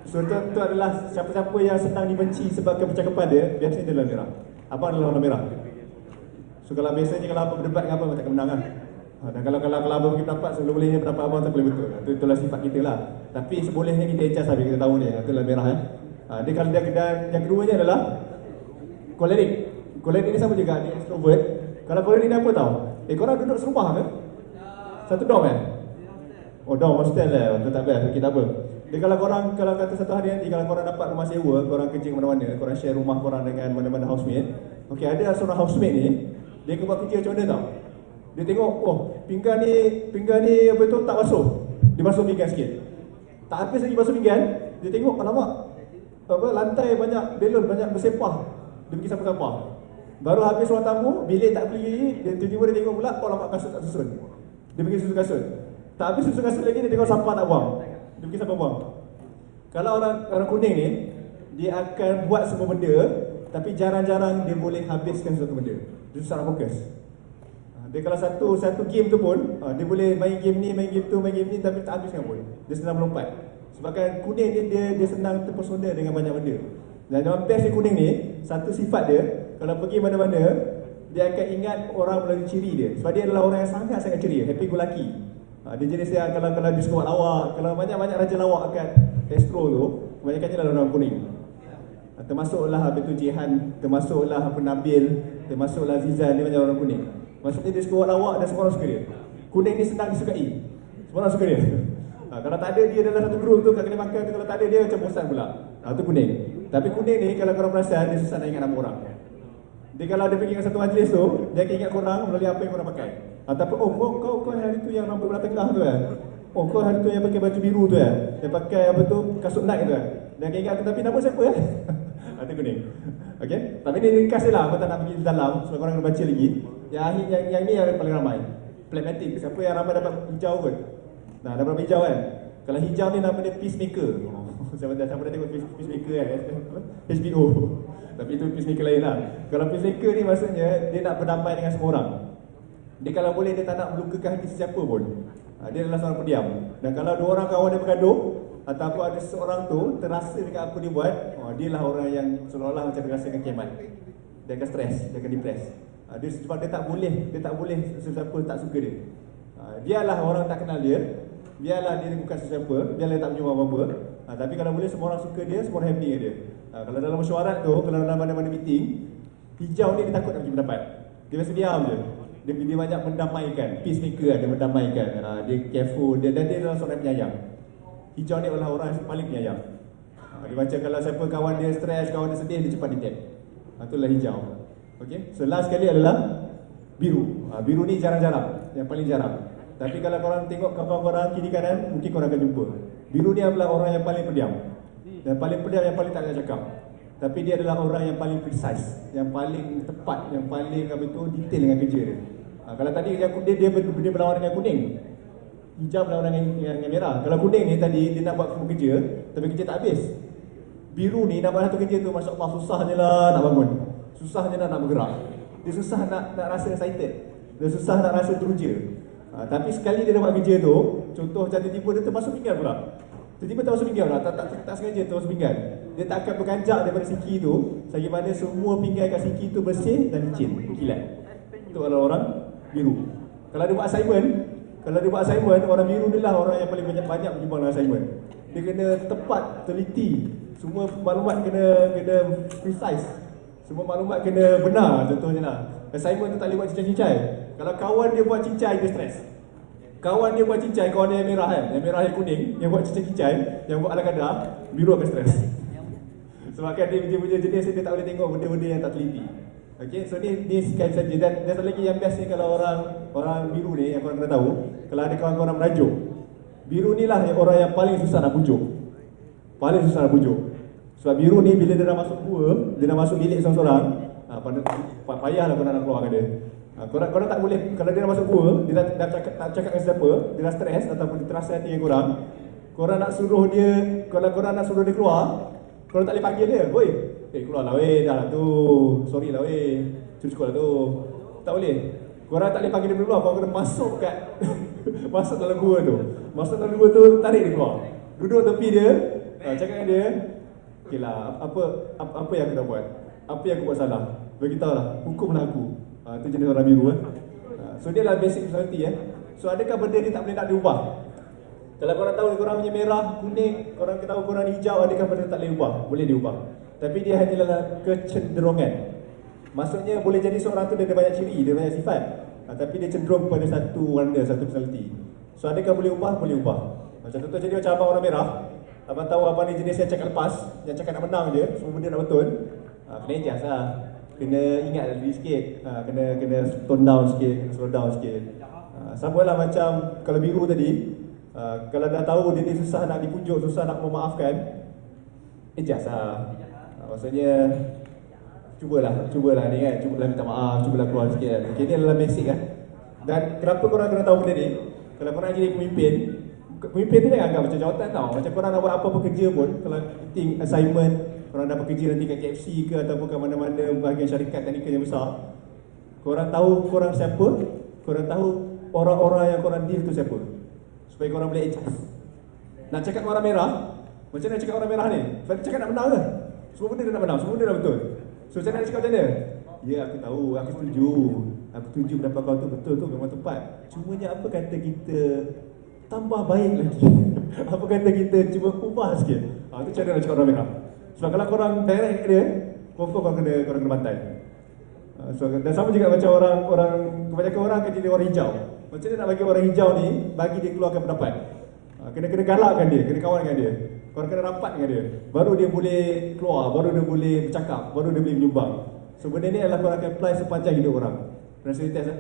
So tu adalah siapa-siapa yang senang dibenci sebabkan percakapan dia, biasanya dia adalah merah. Abang adalah warna merah. So kalau biasanya kalau abang berdebat dengan abang, takkan menang kan? Dan kalau abang bagi pendapat, seboleh-bolehnya pendapat abang tak boleh betul. Itulah sifat kita lah. Tapi sebolehnya kita adjust lah, kita tahu ni. Itulah merah dia kalau yang keduanya adalah choleric. Choleric ni sama juga, dia extrovert. Kalau choleric ni apa tau? Korang duduk serumah ke? Satu dorm Oh, dorm hostel lah, tu tak best, kita apa. Dia kalau kata satu hari nanti, kalau korang dapat rumah sewa, korang kerja mana-mana, korang share rumah korang dengan mana-mana housemate. Okey, ada seorang housemate ni, dia buat kerja macam mana tau? Dia tengok, pinggan ni apa tu tak basuh. Dia basuh pinggan sikit. Tak habis lagi basuh pinggan, dia tengok, alamak, lantai banyak belon, banyak bersepah. Dia pergi sampah-sampah. Baru habis ruang tamu, bilik tak beli, dia tiba-tiba dia tengok pula, alamak, kasut tak susun. Dia pergi susun kasut. Tak habis susun kasut lagi, dia tengok sampah tak buang. Dia pergi sampah buang. Kalau orang kuning ni, dia akan buat semua benda, tapi jarang-jarang dia boleh habiskan satu benda. Dia susah nak fokus. Dia kalau satu game tu pun, dia boleh main game ni, main game tu, main game ni, tapi tak habiskan pun. Dia senang melompat. Sebabkan kuning ni dia senang terpesona dengan banyak benda. Dan dalam best ni kuning ni, satu sifat dia, kalau pergi mana-mana, dia akan ingat orang melalui ciri dia. Sebab dia adalah orang yang sangat-sangat ceria, happy go lucky. Dia jenis yang kalau dia suka buat lawak, kalau banyak-banyak raja lawak kat Astro tu, kebanyakannya adalah orang kuning. Termasuklah habis tu Jihan, termasuklah Nabil, termasuklah Zizan, dia banyak orang kuning. Maksudnya dia suka buat lawak dan semua orang suka dia. Kuning ni senang disukai. Semua orang suka dia. Kalau tak ada dia dalam satu grup tu kat kedai makan tu, kalau tak ada dia macam bosan pula. Tu kuning. Tapi kuning ni kalau korang perasan, dia susah nak ingat nama orang. Dia kalau dia pergi ke satu majlis tu, dia akan ingat korang melalui apa yang korang pakai. Tapi kau hari tu yang rambut belah tengah tu kau hari tu yang pakai baju biru tu yang pakai apa tu kasut Nike tu Dia akan ingat tu, tapi nama siapa Itu kuning. Okey. Tapi ni ringkas je lah, aku tak nak pergi dalam sebab korang kena baca lagi. Yang ni yang paling ramai. Phlegmatic. Siapa yang ramai dapat hijau kot? Nah, dapat hijau kan? Kalau hijau ni nama dia peacemaker. Siapa dah tengok peacemaker HBO. Tapi itu peacemaker lain lah. Kalau peacemaker ni maksudnya dia nak berdamai dengan semua orang. Dia kalau boleh dia tak nak melukakan hati sesiapa pun. Dia adalah seorang pendiam. Dan kalau dua orang kawan dia bergaduh, ataupun ada seorang tu terasa dengan apa dia buat, dia lah orang yang seolah-olah macam dia rasakan kiamat. Dia akan stres, dia akan depres. Dia sebab dia tak boleh sesiapa tak suka dia. Biarlah orang tak kenal dia, biarlah dia bukan sesiapa, biarlah dia tak punya apa-apa. Tapi kalau boleh semua orang suka dia, semua orang happy dengan dia. Kalau dalam mesyuarat tu, kalau dalam mana-mana meeting, hijau ni dia takut nak bagi pendapat. Dia biasa diam je. Dia banyak mendamaikan, peacemaker dia mendamaikan. Dia careful, dan dia adalah seorang penyayang. Hijau ni adalah orang yang paling penyayang. Dia macam kalau siapa kawan dia stres, kawan dia sedih, dia cepat detect. Itulah hijau. Okay? So last sekali adalah biru. Biru ni jarang-jarang, yang paling jarang. Tapi kalau korang tengok kawan korang kiri kanan, mungkin korang akan jumpa. Biru ni adalah orang yang paling pendiam. Dan paling pendiam, yang paling tak nak cakap. Tapi dia adalah orang yang paling precise, yang paling tepat, yang paling apa tu detail dengan kerja dia. Kalau tadi dia berlawan dengan kuning, hijau berlawan dengan merah. Kalau kuning ni tadi dia nak buat kerja, tapi kerja tak habis. Biru ni nak buat satu kerja tu, Masya Allah susahnya lah nak bangun. Susahnya nak bergerak. Dia susah nak rasa excited. Dia susah nak rasa teruja. Tapi sekali dia dah buat kerja tu, contoh macam tiba-tiba dia termasuk pinggan pula. Tiba-tiba termasuk pinggan pula, tak sengaja termasuk pinggan. Dia tak akan berganjak daripada siki tu, selagi mana semua pinggan kat siki tu bersih dan licin, berkilat. Itu adalah orang biru. Kalau dia buat assignment, orang biru ni lah orang yang paling banyak menyumbang dalam assignment. Dia kena tepat, teliti. Semua maklumat kena precise. Semua maklumat kena benar, contohnya lah. Assignment tu tak boleh buat cincai-cincai. Kalau kawan dia buat cincai, dia stres. Kawan dia buat cincai, kawan dia yang merah kan, yang merah yang kuning, yang buat cincai-cincai, yang buat ala kadar, biru akan stres. Sebab kan dia punya jenis dia tak boleh tengok benda-benda yang tak teliti. Okay, so ni sekali saja. Dan satu lagi yang best ni kalau orang biru ni, yang korang kena tahu, kalau ada kawan-kawan merajuk, biru ni lah orang yang paling susah nak pujuk. Paling susah nak pujuk. Sebab biru ni bila dia dah masuk gua, dia dah masuk bilik seorang-seorang, payahlah korang nak keluarkan dia. Korang tak boleh, kalau dia dah masuk gua, dia dah cakap dengan siapa, dia dah stres ataupun dia terasa hati dengan korang nak suruh dia, kalau korang nak suruh dia keluar, korang tak boleh panggil dia, "Woi, keluar lah weh, dah lah tu, sorry lah weh, cukup lah tu." Tak boleh. Korang tak boleh panggil dia keluar, korang kena masuk kat masuk dalam gua tu. Masuk dalam gua tu, tarik dia keluar. Duduk tepi dia, cakap dengan dia, "Okey lah, apa yang aku dah buat? Apa yang aku buat salah? Beritahu lah, hukumlah aku." Itu jenis orang biru So dia lah basic personality So adakah benda ni tak boleh nak diubah? Kalau korang tahu korang punya merah, kuning, korang tahu korang hijau, adakah benda tak boleh diubah? Boleh diubah. Tapi dia hanyalah kecenderungan. Maksudnya boleh jadi seorang tu dia ada banyak ciri, dia banyak sifat, tapi dia cenderung kepada satu warna, satu personality. So adakah boleh ubah? Boleh ubah. Macam contoh jadi macam abang orang merah. Abang tahu abang ni jenis yang cakap lepas, yang cakap nak menang je, semua benda nak betul. Kena adjust lah. Kena ingat lagi sikit, kena tone down sikit, kena slow down sikit. Sama lah macam kalau biru tadi, kalau dah tahu dia ni susah nak dipujuk, susah nak memaafkan, adjust lah. Maksudnya cubalah ni kan, cubalah minta maaf, cubalah keluar sikit kan. Okay, ni adalah basic kan. Dan kenapa korang kena tahu benda ni? Kalau korang jadi pemimpin tu jangan anggap macam jawatan tau. Macam korang nak buat apa-apa kerja pun, kalau meeting, assignment, korang dah bekerja nanti kat KFC ke ataupun kat mana-mana bahagian syarikat teknikal yang besar, korang tahu korang siapa, korang tahu orang-orang yang korang deal tu siapa, supaya korang boleh adjust. Nak cakap orang merah, macam mana cakap orang merah ni? Cakap nak menang ke? Semua benda dia nak menang, semua benda dah betul. So macam mana nak cakap macam mana? Ya aku tahu, aku setuju pendapat kau tu betul tu, memang tepat. Cumanya apa kata kita tambah baik lagi? Apa kata kita cuba ubah sikit? Itu cara nak cakap orang merah. Sebab kalau korang direct dia, korang kena bantai. Dan sama juga macam orang kebanyakan orang akan jadi orang hijau. Macam mana nak bagi orang hijau ni bagi dia keluarkan pendapat? Kena galakkan dia, kena kawan dengan dia. Korang kena rapat dengan dia. Baru dia boleh keluar, baru dia boleh bercakap, baru dia boleh menyumbang. So benda ni adalah korang akan apply sepanjang hidup orang. Personality test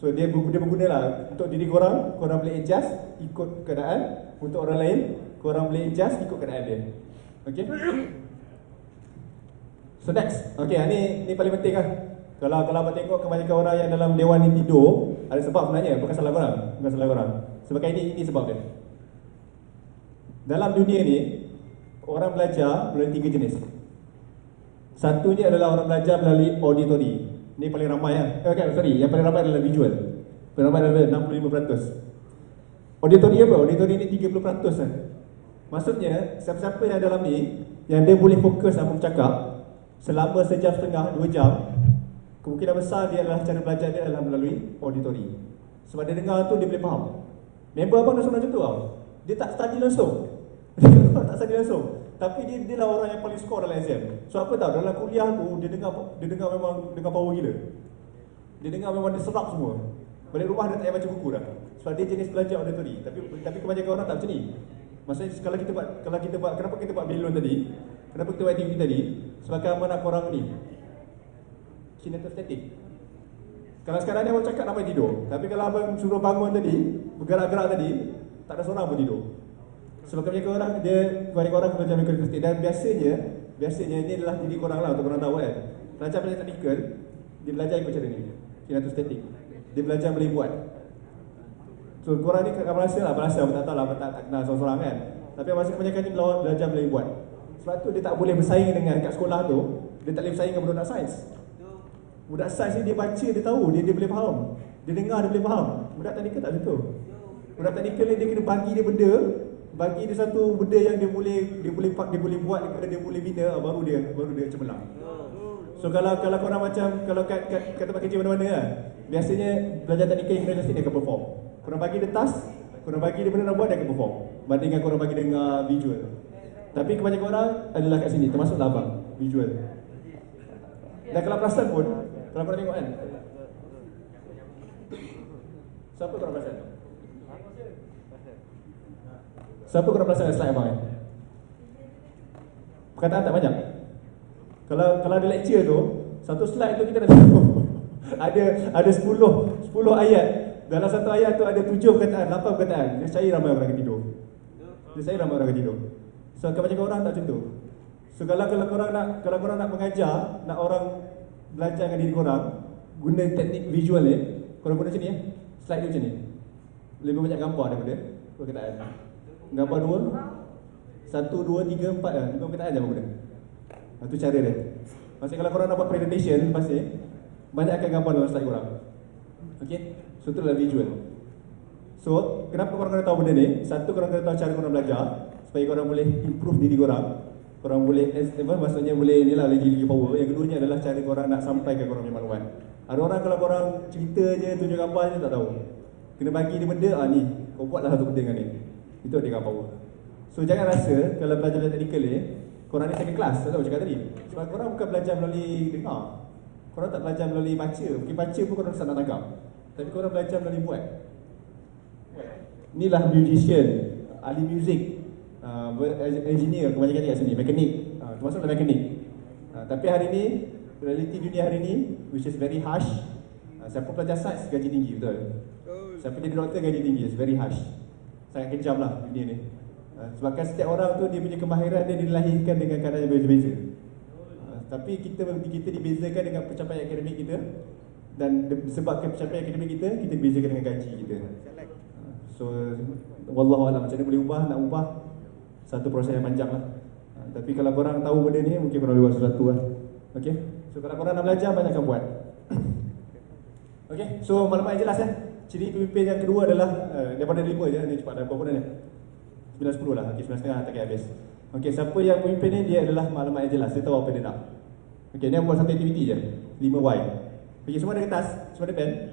So dia berguna lah untuk diri korang boleh adjust ikut keadaan. Untuk orang lain, korang boleh adjust ikut keadaan dia. Okay? So next, okay, ni paling penting lah. Kalau abang tengok kebanyakan orang yang dalam dewan ni tidur, ada sebab sebenarnya, bukan salah korang. Sebab ini sebab dia. Dalam dunia ni, orang belajar melalui 3 jenis. Satunya adalah orang belajar melalui auditori. Ini paling ramai yang paling ramai adalah visual. Paling ramai adalah 65%. Auditori apa? Auditori ni 30% kan. Maksudnya, siapa-siapa yang dalam ni, yang dia boleh fokus sama bercakap selama sejam setengah, 2 jam, kemungkinan besar dia adalah cara belajar dia adalah melalui auditori. Sebab dia dengar tu dia boleh faham. Member abang dah macam tu tau. Dia tak study langsung. Tak study langsung. Tapi dia lah orang yang paling skor dalam exam. So apa tahu dalam kuliah tu dia dengar memang dengar power gila. Dia dengar memang dia serap semua. Balik rumah dia tak payah baca buku dah. Sebab dia jenis belajar auditori. Tapi kebanyakan orang tak macam ni. Maksudnya kalau kita buat kenapa kita buat balloon tadi? Kenapa kita buat aktiviti tadi? Sebab abang nak korang ni kinestetik. Kalau sekarang ni abang cakap nak main tidur. Tapi kalau abang suruh bangun tadi, bergerak-gerak tadi, tak ada seorang pun tidur. Sebab kebanyakan orang macam kinestetik. Dan biasanya biasanya ini adalah diri korang lah untuk korang tahu kan. Pelajar teknikal, dia belajar ikut cara ni, kinetostatik. Dia belajar boleh buat. So korang ni akan berasa lah, tak tahu lah, tak kenal seorang-seorang kan. Tapi masa kebanyakan ni belajar boleh buat. Sebab tu dia tak boleh bersaing dengan kat sekolah tu, dia tak boleh bersaing dengan budak sains. Budak sains ni dia baca, dia tahu, dia boleh faham. Dia dengar, dia boleh faham. Budak teknikal tak betul. Budak teknikal ni dia kena bagi dia benda, bagi dia satu benda yang dia boleh buat, dia boleh bina, baru dia cemerlang. So kalau korang macam kalau kat tempat kerja mana-mana kan, biasanya belajar teknikal yang kena dia akan perform. Korang bagi dia task, korang bagi dia benda nak buat, dia akan perform bandingkan korang bagi dengar visual. Tapi kebanyakan orang adalah kat sini, termasuklah abang, visual. Dan kalau perasan pun, kalau korang tengok kan, siapa korang perasan? Siapa korang perasan dengan slide abang kan? Perkataan tak banyak. Kalau ada lecture tu, satu slide tu kita dah tahu. ada 10 ayat. Dalam satu ayat tu ada 7 perkataan, 8 perkataan. Dia cari ramai orang akan tidur. So kebanyakan orang tak macam tu. So kalau korang nak mengajar, nak orang belajar dengan diri korang, guna teknik visual ni, korang guna macam ni slide dia macam ni. Lebih banyak gambar daripada perkataan. Gambar 2, 1, 2, 3, 4 5 perkataan je apa guna. Itu cara dia. Maksudnya kalau korang nak buat presentation pasti banyakkan gambar dalam slide korang. Okey? So itulah visual. So kenapa korang kena tahu benda ni? Satu, korang kena tahu cara korang belajar supaya korang boleh improve diri korang. Korang boleh maksudnya boleh ni lah lagi power. Yang keduanya adalah cara korang nak sampaikan korang punya maklumat. Ada orang kalau korang cerita je, tunjuk gambar je tak tahu. Kena bagi dia benda, ni kau buatlah satu benda dengan ni. Itu dia akan power. So jangan rasa kalau belajar teknikal ni korang ni second class, tak tahu cakap tadi. Sebab korang bukan belajar melalui dengar. Korang tak belajar melalui baca. Mungkin baca pun korang tak nak tangkap. Tapi korang belajar melalui buat. Inilah musician, ahli muzik, engineer kebanyakan kat sini, mekanik, termasuklah mekanik. Tapi hari ni, realiti dunia hari ni, which is very harsh. Siapa pelajar sains gaji tinggi, betul? Siapa jadi doktor gaji tinggi, it's very harsh. Sangat kejam lah dunia ni. Sebabkan setiap orang tu dia punya kemahiran dia dilahirkan dengan keadaan yang berbeza-beza. Tapi kita dibezakan dengan pencapaian akademik kita. Dan disebabkan pencapaian akademik kita dibezakan dengan gaji kita. So, wallahualam macam mana boleh ubah, nak ubah satu proses yang panjang lah. Tapi kalau korang tahu benda ni, mungkin korang boleh buat sesuatu lah. Okay? So kalau korang nak belajar, banyakkan buat. Okay? So maklumat yang jelas ciri pemimpin yang kedua adalah daripada 5 je, ni cepat dah berapa dah ni? 9-10 lah, okay, 9.30 tak kira habis. Okay, siapa yang pemimpin ni, dia adalah maklumat yang jelas, dia tahu apa dia nak. Okay, ni buat satu aktiviti je, 5Y. Okay, semua ada kertas, semua ada pen.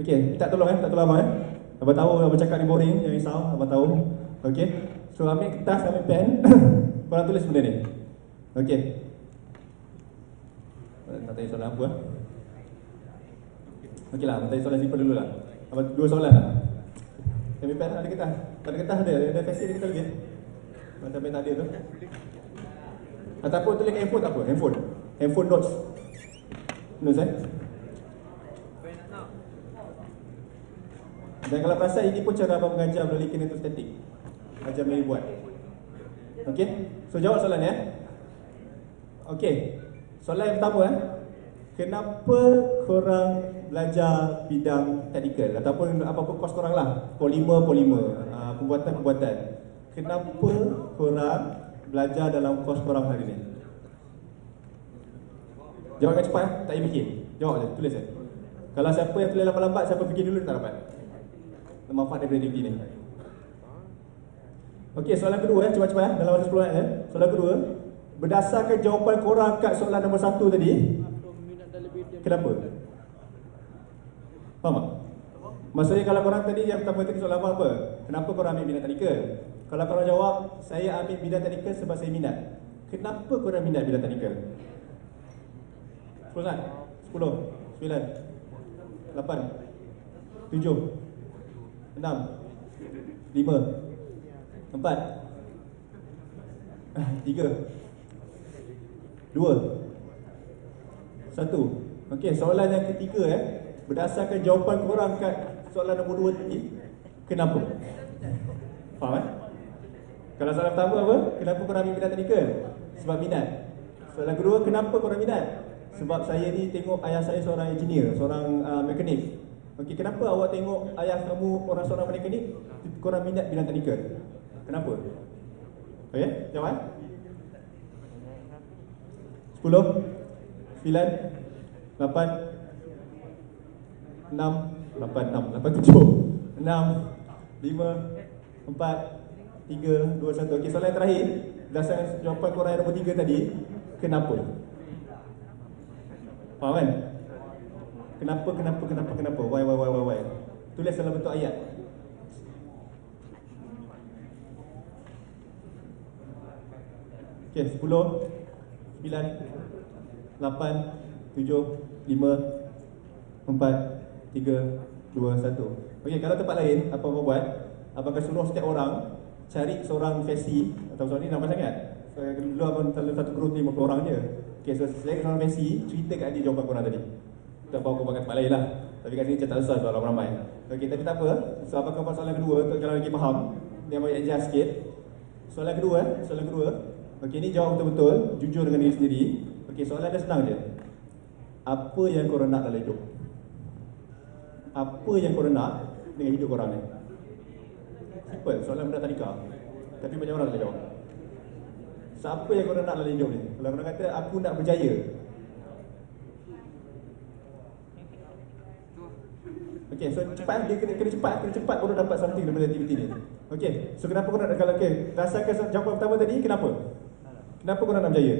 Okay, minta tolong minta tolong abang Abang tahu abang cakap ni boring, jangan risau, abang tahu. Okay, so ambil kertas, ambil pen, korang tulis benda ni. Okay. Tak tanya soalan apa okey lah, tanya soalan simple dulu lah. Apa 2 soalan lah. Ambil pen ada kertas. Pada kertas ada versi dia kita lagi. Macam pen tadi tu. Ataupun tulis kat handphone tak apa, handphone notes. Notes Dan kalau perasan ini pun cara abang mengajar melalui kinetostatik. Ajar melalui buat. Okey. So jawab soalan ya. Okey. Soalan yang pertama kenapa korang belajar bidang teknikal ataupun apa-apa kos korang lah, polimer, pembuatan. Kenapa korang belajar dalam kos korang hari ni? Jawabkan cepat tak payah fikir. Jawab je, tulis je. Kalau siapa yang tulis lambat-lambat, siapa fikir dulu tak dapat. Manfaat daripada aktiviti ni. Okey, soalan kedua cepat-cepat dalam masa 10 minit Soalan kedua, berdasarkan jawapan korang kat soalan nombor 1 tadi, kenapa? Faham tak? Maksudnya kalau korang tadi yang pertama tadi soalan apa? Kenapa korang ambil bidang teknikal? Kalau korang jawab, saya ambil bidang teknikal sebab saya minat. Kenapa korang minat bidang teknikal? 10 kan? 10, 9, 8, 7, 6, 5, 4, 3, 2, 1. Okey, soalan yang ketiga berdasarkan jawapan korang kat soalan nombor 2 tadi, kenapa? Faham Kalau soalan pertama apa? Kenapa korang ambil bidang teknikal? Sebab minat. Soalan kedua, kenapa korang minat? Sebab saya ni tengok ayah saya seorang engineer, seorang mekanik. Okey, kenapa awak tengok ayah kamu orang seorang mekanik, korang minat bidang teknikal? Kenapa? Okey, jawab. 10 9 8 6 8 6 8 7 6 5 4 3 2 1. Okey, soalan yang terakhir. Berdasarkan jawapan korang yang nombor 3 tadi, kenapa? Faham kan? Kenapa? Why? Tulis dalam bentuk ayat. Okey, 10 9 8 7 6 5 4 3 2 1. Okey, kalau tempat lain apa abang buat? Abang akan suruh setiap orang cari seorang fesi. Atau soalan ni nampak sangat. So, dulu abang selalu satu group 50 orang je. Okey, so saya seorang fesi, cerita kat dia jawapan korang tadi. Tak apa aku pakai tempat lain lah. Tapi kat sini macam tak susah soalan orang ramai. Okey, tapi tak apa. So abang akan buat soalan kedua untuk kalau lagi faham. Dia mau adjust sikit. Soalan kedua. Okey, ni jawab betul-betul, jujur dengan diri sendiri. Okey, soalan dia senang je. Apa yang korang nak dalam hidup? Apa yang korang nak dengan hidup korang ni? Simple, soalan budak tadika. Tapi banyak orang boleh jawab. Siapa yang korang nak dalam hidup ni? Kalau korang kata, aku nak berjaya. Okey, so cepat, dia kena cepat baru dapat something daripada aktiviti ni. Okey, so kenapa korang nak, kalau okey, rasakan jawapan pertama tadi, kenapa? Kenapa korang nak berjaya?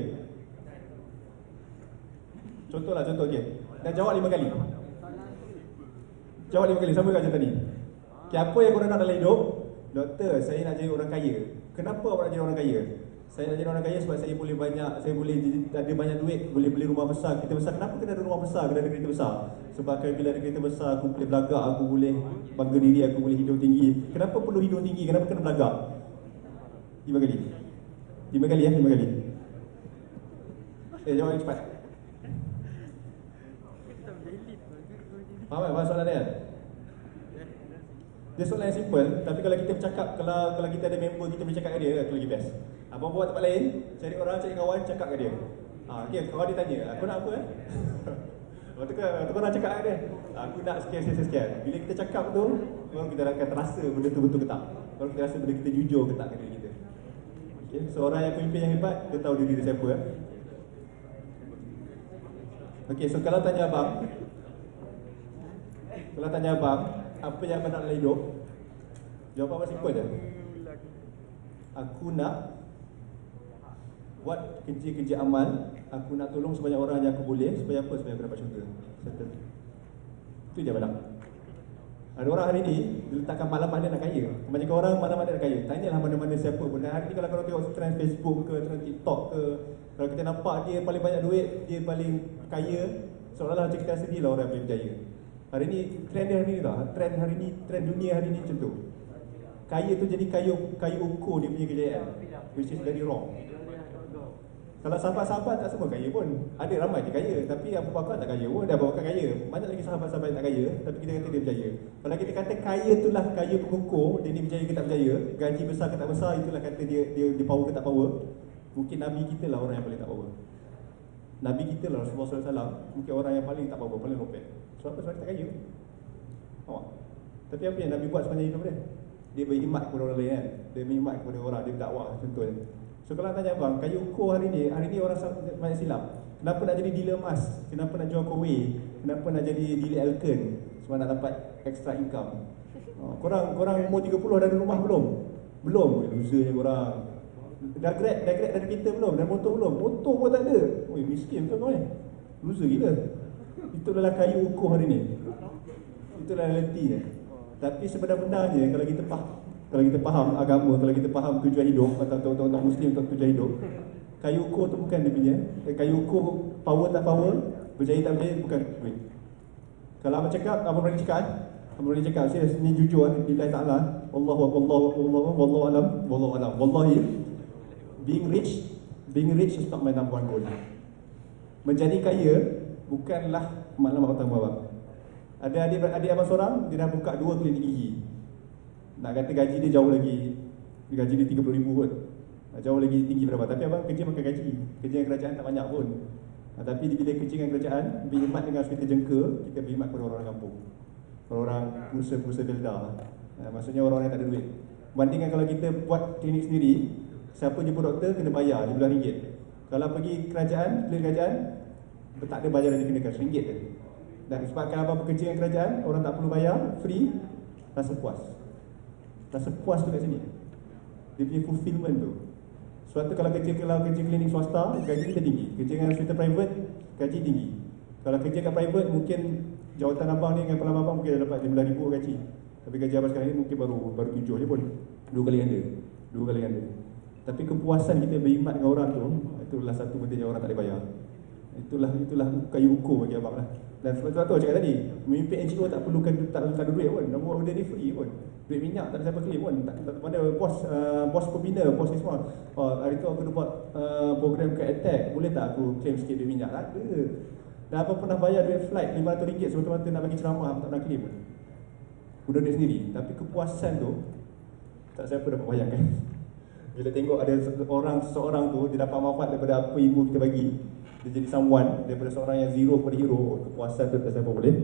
Contoh, okey. Dan jawab 5 kali. Jawab 5 kali, sama macam tadi. Okey, apa yang korang nak dalam hidup? Doktor, saya nak jadi orang kaya. Kenapa awak nak jadi orang kaya? Saya nak jadi orang kaya sebab saya boleh ada banyak duit, boleh beli rumah besar, kereta besar. Kenapa kena ada rumah besar, kena ada kereta besar? Sebab bila ada kereta besar, aku boleh belagak, aku boleh bangga diri, aku boleh hidung tinggi. Kenapa perlu hidung tinggi? Kenapa kena belagak? 5 kali. 5 kali ya, 5 kali. Jawab yang cepat. Faham tak soalan dia? Dia soalan yang simple, tapi kalau kita bercakap, kalau kita ada member kita bercakap dengan dia, itu lagi best. Abang buat tempat lain, cari orang, cari kawan, cakap dengan dia. Okey, kawan dia tanya, aku nak apa Waktu korang cakap dengan dia, aku nak sekian. Bila kita cakap tu, baru kita akan terasa benda tu betul ke tak. Baru kita rasa benda kita jujur ke tak ke diri kita. Okey, seorang yang pemimpin yang hebat, dia tahu diri dia siapa. Okey, so kalau tanya abang, apa yang abang nak dalam hidup? Jawapan abang simple je. Aku nak buat kerja-kerja amal. Aku nak tolong sebanyak orang yang aku boleh. Supaya apa? Supaya aku dapat syurga. Settle. Itu je abang nak. Ada orang hari ni, dia letakkan malam-malam dia nak kaya. Kebanyakan orang malam-malam dia nak kaya. Tanyalah mana-mana siapa pun. Dan hari ni kalau korang tengok trend Facebook ke, trend TikTok ke, kalau kita nampak dia paling banyak duit, dia paling kaya, seolah-olah macam kita sedih lah orang yang paling berjaya. Hari ni, trend dia hari ni tau. Trend dunia hari ni macam tu. Kaya tu jadi kayu ukur dia punya kejayaan. Which is very wrong. Kalau sahabat-sahabat tak semua kaya pun. Ada ramai dia kaya, tapi Abu Bakar tak kaya pun, dia Abu Bakar kaya. Banyak lagi sahabat-sahabat yang tak kaya, tapi kita kata dia berjaya. Kalau kita kata kaya itulah kayu pengukur, dia ni berjaya ke tak berjaya, gaji besar ke tak besar, itulah kata dia power ke tak power. Mungkin Nabi kita lah orang yang paling tak power. Nabi kita lah Rasulullah SAW, mungkin orang yang paling tak power, paling lopek. Sebab apa? Sebab dia tak kaya. Tapi apa yang Nabi buat sepanjang hidup dia? Dia berkhidmat kepada orang lain kan? Dia berkhidmat kepada orang, dia berdakwah contohnya. So kalau tanya abang, kayu ukur hari ni orang banyak silap. Kenapa nak jadi dealer emas? Kenapa nak jual Kowe? Kenapa nak jadi dealer Elken? Sebab nak dapat extra income. Korang umur 30 dah ada rumah belum? Belum, losernya korang. Dah grab ada kereta belum? Dah motor belum? Motor pun tak ada. Oi, miskin tu kau ni. Loser gila. Itu adalah kayu ukur hari ni. Itulah realitinya. Tapi sebenar-benarnya kalau kita faham agama, kalau kita faham tujuan hidup atau untuk Muslim untuk tujuan hidup, kayu ukur tu bukan dia punya. Kayu ukur power tak power, berjaya tak berjaya bukan duit. Kalau abang cakap, abang berani cakap, saya ni jujur lillahi ta'ala, wallahu alam. Wallahi, being rich is not my number one goal. Menjadi kaya bukanlah maklumat utama abang. Ada adik abang seorang, dia dah buka 2 klinik gigi. Nak kata gaji dia jauh lagi, gaji dia 30,000 kot. jauh lagi tinggi berapa. Tapi abang kerja makan gaji. Kerja dengan kerajaan tak banyak pun. Tapi bila kerja dengan kerajaan, berkhidmat dengan hospital jengka, kita berkhidmat kepada orang-orang kampung, orang-orang pengusaha-pengusaha belda. Maksudnya orang-orang yang tak ada duit. Bandingkan kalau kita buat klinik sendiri, siapa jemput doktor kena bayar RM15. Kalau pergi kerajaan, klinik kerajaan, tak ada bayaran yang dikenakan, RM1 je. Dan sebabkan abang bekerja dengan kerajaan, orang tak perlu bayar, free, rasa puas. Rasa puas tu kat sini. Dia punya fulfillment tu. Sebab tu kalau kerja klinik swasta, gaji kita tinggi. Kerja dengan hospital private, gaji tinggi. Kalau kerja kat private, mungkin jawatan abang ni dengan pelan abang mungkin dah dapat RM15,000 gaji. Tapi gaji abang sekarang ni mungkin baru 7 je pun. 2 kali ganda. Tapi kepuasan kita berkhidmat dengan orang tu, itulah satu benda yang orang tak boleh bayar. Itulah kayu ukur bagi abang lah. Dan sebab tu aku cakap tadi, memimpin NGO tak perlukan duit pun. Nak buat benda ni free pun. Duit minyak tak ada siapa claim pun. Tak mana bos pembina, bos ni semua. Hari tu aku dapat program kat Attack, boleh tak aku claim sikit duit minyak? Tak ada. Dan abang pernah bayar duit flight RM500 semata-mata nak bagi ceramah, abang tak pernah claim pun. Udah duit sendiri. Tapi kepuasan tu tak siapa dapat bayangkan. Bila tengok ada seseorang tu, dia dapat manfaat daripada apa ilmu kita bagi, dia jadi someone, daripada seorang yang zero kepada hero, kepuasan tu tak siapa boleh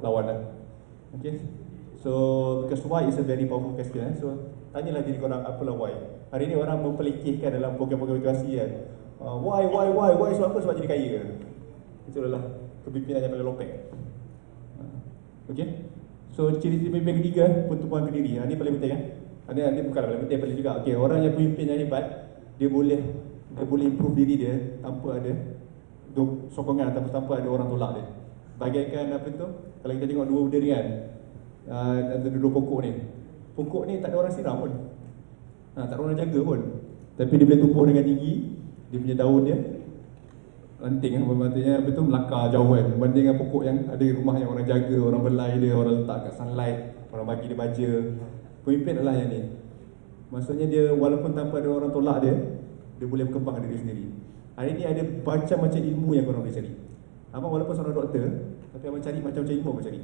lawan lah. Okay. So, because why is a very powerful question. So, tanyalah diri korang, apalah why. Hari ni orang mempelikihkan dalam program-program motivasi kan. Why, sebab apa? Sebab jadi kaya. Itu adalah kepimpinan yang paling lopek. Okay. So, ciri-ciri pemimpin ketiga, pertumbuhan kediri. Ini paling penting kan. Ini bukanlah paling penting, paling juga. Okay, orang yang pemimpin yang hebat, dia boleh improve diri dia tanpa ada sokongan ataupun tanpa ada orang tolak dia. Bagaikan apa tu? Kalau kita tengok dua benda ni kan, ada dua pokok ni. Pokok ni tak ada orang siram pun, tak ada orang jaga pun. Tapi dia boleh tumbuh dengan tinggi. Dia punya daun dia ranting kan, maksudnya apa tu, melakar jauh kan. Berbanding dengan pokok yang ada rumah yang orang jaga, orang belai dia, orang letak kat sunlight, orang bagi dia baja. Pemimpin adalah yang ni. Maksudnya dia walaupun tanpa ada orang tolak dia boleh berkembang diri sendiri. Hari ni ada macam-macam ilmu yang korang boleh cari. Abang walaupun seorang doktor, tapi abang cari macam-macam ilmu abang cari.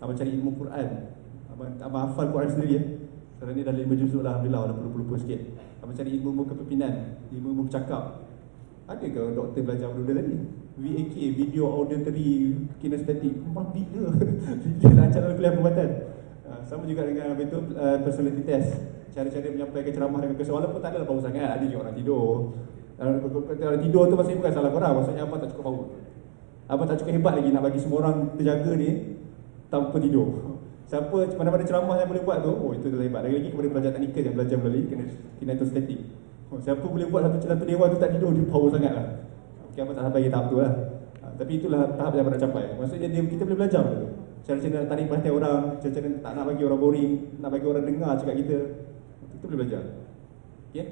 Abang cari ilmu Quran. Abang hafal Quran sendiri ya. Sekarang ni dah 5 juzuk lah, alhamdulillah, walaupun lupa-lupa sikit. Abang cari ilmu kepimpinan, ilmu bercakap. Ada ke doktor belajar benda tadi? VAK, video auditory kinesthetic, mabik ke? Dia nak cara kuliah perubatan. Sama juga dengan apa itu, personality test. Cara-cara menyampaikan ceramah dengan kesan, walaupun tak adalah bau sangat, ada juga orang tidur. Orang tidur tu maksudnya bukan salah korang, maksudnya apa tak cukup bau. Apa tak cukup hebat lagi nak bagi semua orang terjaga ni tanpa tidur. Siapa mana-mana ceramah yang boleh buat tu, itu dah hebat. Lagi-lagi kepada pelajar teknikal yang belajar melalui kinetostatik. Siapa boleh buat satu dewan tu tak tidur, dia power sangat lah. Okay, apa tak sampai tahap tu lah. Tapi itulah tahap yang pernah capai. Maksudnya kita boleh belajar benda tu. Cara-cara nak tarik perhatian orang, cara-cara tak nak bagi orang boring, nak bagi orang dengar cakap kita. Itu boleh belajar. Okay?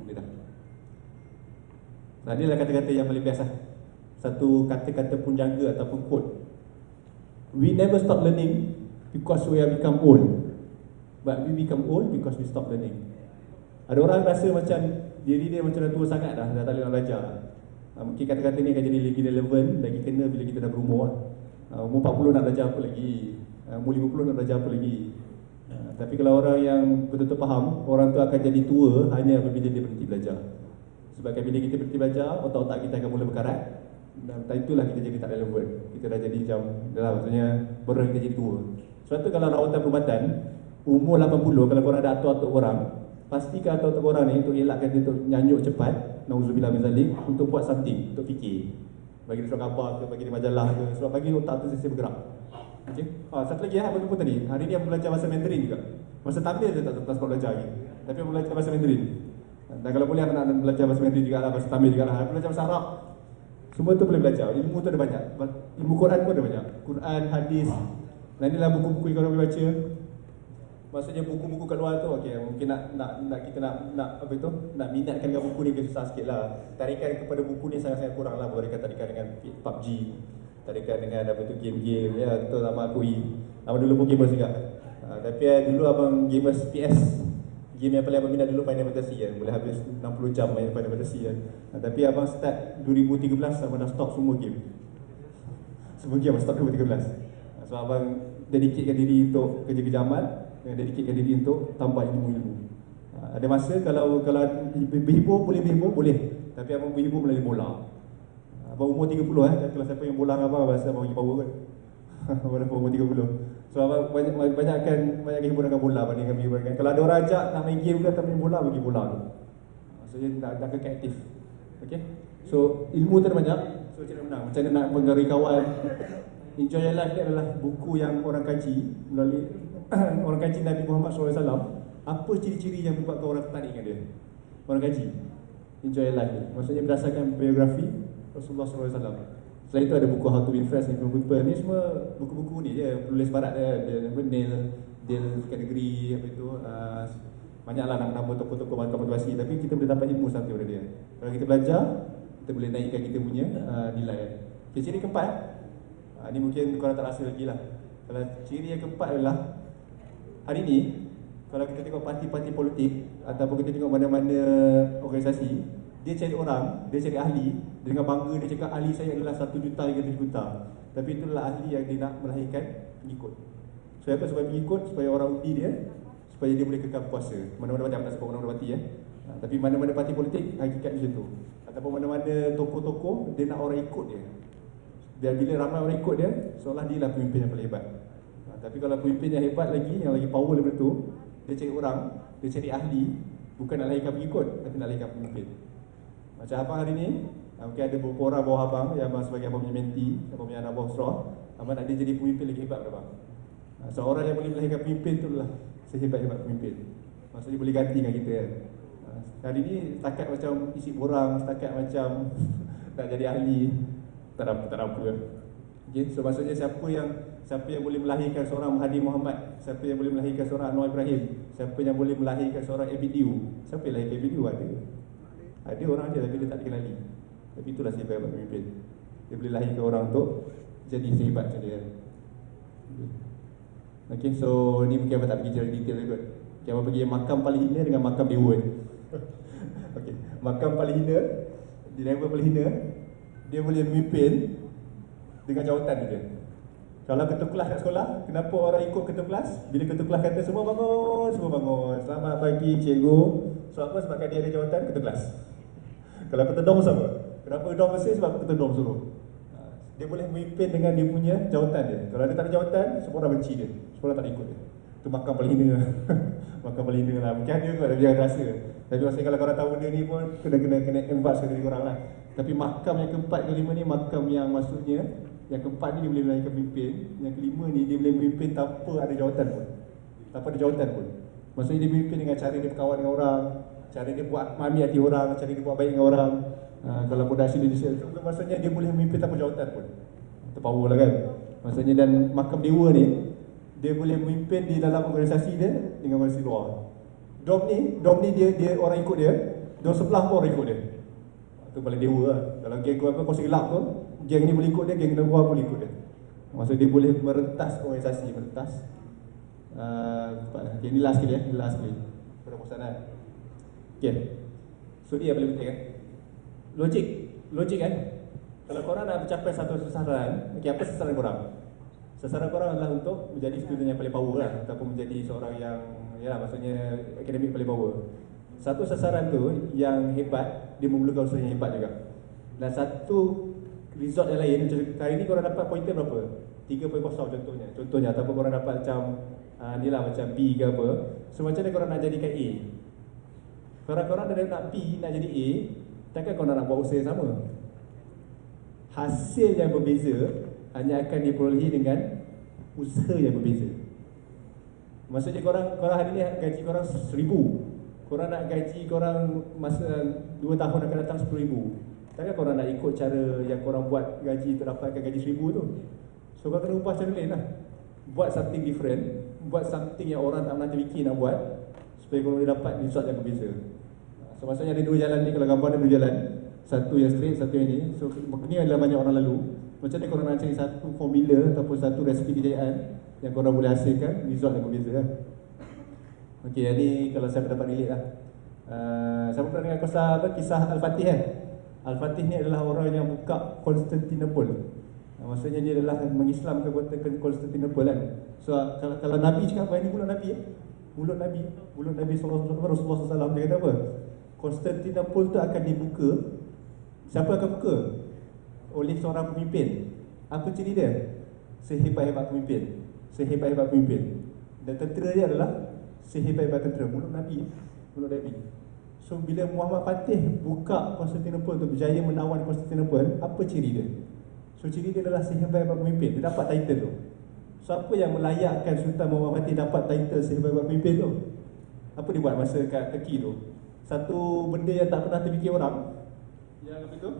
Boleh dah. Nah, inilah kata-kata yang paling biasa. Satu kata-kata punjaga ataupun quote. We never stop learning because we have become old, but we become old because we stop learning. Ada orang rasa macam diri dia macam dah tua sangat dah tak boleh nak belajar. Mungkin kata-kata ni akan jadi lagi relevan, lagi kena bila kita dah berumur. Umur 40 nak belajar apa lagi, umur 50 nak belajar apa lagi. Tapi kalau orang yang betul-betul faham, orang tu akan jadi tua hanya apabila dia berhenti belajar. Sebab bila kita berhenti belajar, otak-otak kita akan mula berkarat. Dan itulah kita jadi tak relevan. Kita dah jadi macam, maksudnya baru kita jadi tua. Sebab tu kalau rawatan perubatan, umur 80, kalau korang ada atuk-atuk orang, pastikan atuk-atuk korang ni untuk elakkan dia untuk nyanyuk cepat, nauzubillah min zalik, untuk buat something, untuk fikir. Bagi dia surat khabar ke, bagi dia majalah ke, sebab bagi otak tu sesi bergerak. Okay? Satu lagi apa lupa tadi, hari ni aku belajar bahasa Mandarin juga. Bahasa Tamil je tak sempat belajar lagi. Tapi aku belajar bahasa Mandarin. Dan kalau boleh aku nak belajar bahasa Mandarin juga lah, bahasa Tamil juga lah. Aku belajar bahasa Arab. Semua tu boleh belajar, ilmu tu ada banyak. Ilmu Quran pun ada banyak. Quran, hadis. Dan inilah buku-buku yang korang boleh baca. Maksudnya buku-buku kat luar tu, okay, mungkin kita nak apa itu, nak minatkan dengan buku ni mungkin susah sikit lah. Tarikan kepada buku ni sangat-sangat kurang lah. Tarikan dengan PUBG, tarikan dengan apa tu, game-game, ya betul sama akui. Abang dulu pun gamers juga. Tapi dulu abang gamers PS. Game yang paling abang minat dulu Final Fantasy kan. Boleh habis 60 jam main Final Fantasy kan. Tapi abang start 2013, abang dah stop semua game. Semua game abang stop 2013. Sebab abang dedicatkan diri untuk kerja-kerja amal. dengan dedicate diri untuk tambah ilmu-ilmu. Ada masa kalau berhibur boleh, tapi abang berhibur melalui bola. Abang umur 30 kalau siapa yang bola dengan abang rasa abang bagi power kan. Walaupun umur 30. So abang banyakkan hiburan dengan bola banding dengan hiburan. Kalau ada orang ajak nak main game ke atau main bola, bagi bola tu. Maksudnya nak kekal aktif. Okay. So ilmu tu ada banyak. So macam mana macam mana nak pengaruhi kawan. Enjoy Your Life ni adalah buku yang orang kaji melalui orang kaji Nabi Muhammad SAW. Apa ciri-ciri yang membuatkan orang tertarik dengan dia? Orang kaji Enjoy Your Life ni. Maksudnya berdasarkan biografi Rasulullah SAW. Selain itu ada buku How to Win Friends and Influence People. Ni semua buku-buku ni je, penulis barat dia Neil kategori apa itu, banyaklah nama tokoh-tokoh motivasi. Tapi kita boleh dapat ilmu satu dari dia. Kalau kita belajar, kita boleh naikkan kita punya nilai. Okay, ciri keempat, ni mungkin korang tak rasa lagi lah. Kalau ciri yang keempat adalah, hari ni kalau kita tengok parti-parti politik ataupun kita tengok mana-mana organisasi, dia cari orang, dia cari ahli. Dia dengan bangga dia cakap ahli saya adalah 1 juta hingga 7 juta. Tapi itulah ahli yang dia nak melahirkan pengikut. Supaya apa? Supaya pengikut, supaya orang undi dia, supaya dia boleh kekal berkuasa. Mana-mana parti, aku tak sebut mana-mana parti tapi mana-mana parti politik, hakikat macam tu. Ataupun mana-mana tokoh-tokoh, dia nak orang ikut dia. Biar bila ramai orang ikut dia, seolah dia lah pemimpin yang paling hebat. Tapi kalau pemimpin yang hebat lagi, yang lagi power daripada tu, dia cari orang, dia cari ahli, bukan nak lahirkan pengikut, tapi nak lahirkan pemimpin. Macam abang hari ni, mungkin ada beberapa orang bawah abang yang abang sebagai abang punya menti, abang punya anak bawah straw, abang nak dia jadi pemimpin lagi hebat daripada abang. Seorang yang boleh melahirkan pemimpin tu lah sehebat-hebat pemimpin. Maksudnya boleh ganti dengan kita kan. Hari ni setakat macam isi borang, setakat macam nak jadi ahli, tak ada apa. Okay? So maksudnya siapa yang boleh melahirkan seorang Mahathir Mohamad, siapa yang boleh melahirkan seorang Anwar Ibrahim, siapa yang boleh melahirkan seorang Abidiu. Siapa yang lahirkan Abidiu? Ada orang dia tapi dia tak dikenali. Tapi itulah sehebat pemimpin. Dia boleh lahirkan orang untuk jadi sehebat macam dia. Okay, so ni mungkin abang tak pergi secara detail kot. Okay, abang pergi makam paling hina dengan makam dewa ni. Okay, makam paling hina, di level paling hina, dia boleh memimpin dengan jawatan dia. Kalau ketua kelas kat sekolah, kenapa orang ikut ketua kelas? Bila ketua kelas kata semua bangun, selamat pagi cikgu. Sebab apa? Sebab dia ada jawatan ketua kelas. Kalau ketua dom sama, kenapa dom mesti? Sebab ketua dom suruh. Dia boleh memimpin dengan dia punya jawatan dia. Kalau dia tak ada jawatan, semua orang benci dia, semua orang tak ikut dia. Itu makam paling hina. Makam paling hina lah. Mungkin ada kot, jangan rasa. Tapi maksudnya kalau korang tahu benda ni pun kena advance ke diri korang lah. Tapi makam yang keempat, kelima ni makam yang maksudnya, yang keempat ni dia boleh melahirkan pemimpin, yang kelima ni dia boleh memimpin tanpa ada jawatan pun. Tanpa ada jawatan pun. Maksudnya dia memimpin dengan cara dia berkawan dengan orang, cara dia buat mami hati orang, cara dia buat baik dengan orang. Kalau produksi dia maksudnya dia boleh memimpin tanpa jawatan pun. Itu power lah kan. Maksudnya dan makam dewa ni, dia boleh memimpin di dalam organisasi dia dengan organisasi luar. Dom ni dia orang ikut dia, dom sebelah pun orang ikut dia. Itu paling dewa lah. Kalau geng apa kongsi gelap tu, geng ni boleh ikut dia, geng luar boleh ikut dia. Maksudnya dia boleh merentas organisasi, merentas. Okay, ni last sekali ya, ni last sekali. Korang bosan kan? Okay. So dia paling penting kan? Logik kan? Kalau korang nak mencapai satu sasaran, okay, apa sasaran korang? Sasaran korang adalah untuk menjadi student yang paling power lah, ataupun menjadi seorang yang, ya maksudnya akademik paling power. Satu sasaran tu yang hebat, dia memerlukan usaha yang hebat juga. Dan satu result yang lain, macam hari ni korang dapat pointer berapa? 3.0 contohnya, ataupun korang dapat macam ni lah, macam B ke apa. So macam mana korang nak jadikan A? Korang-korang dah nak B, nak jadi A, takkan korang nak buat usaha yang sama? Hasil yang berbeza hanya akan diperolehi dengan usaha yang berbeza. Maksudnya korang hari ni gaji korang 1,000, korang nak gaji korang masa 2 tahun akan datang 10,000. Takkan korang nak ikut cara yang korang buat gaji untuk dapatkan gaji 1,000 tu? So korang kena ubah cara lain lah. Buat something different, buat something yang orang tak pernah terfikir nak buat, supaya korang boleh dapat result yang berbeza. So maksudnya ada 2 jalan ni, kalau gambar ada 2 jalan, satu yang straight, satu yang ni. So ni adalah banyak orang lalu. Macam mana korang nak cari satu formula ataupun satu resipi kejayaan yang korang boleh hasilkan result yang berbeza lah. Okay, yang ni kalau saya dapat relate lah. Siapa pernah dengar kisah Al-Fatih kan? Al-Fatih ni adalah orang yang buka Constantinople. Maksudnya dia adalah mengislamkan kota Konstantinopel kan. So kalau Nabi cakap apa, ini mulut Nabi mulut Nabi Rasulullah SAW, dia kata apa? Konstantinopel tu akan dibuka. Siapa akan buka? Oleh seorang pemimpin. Apa ciri dia? Sehebat-hebat pemimpin. Sehebat-hebat pemimpin. Dan tentera dia adalah sehebat-hebat tentera. Mulut Nabi. So bila Muhammad Fatih buka Konstantinopel tu, berjaya menawan Konstantinopel, apa ciri dia? So ciri dia adalah sehebat-hebat pemimpin. Dia dapat title tu. So apa yang melayakkan Sultan Muhammad Fatih dapat title sehebat-hebat pemimpin tu? Apa dia buat masa kat Turki tu? Satu benda yang tak pernah terfikir orang. Yang apa tu?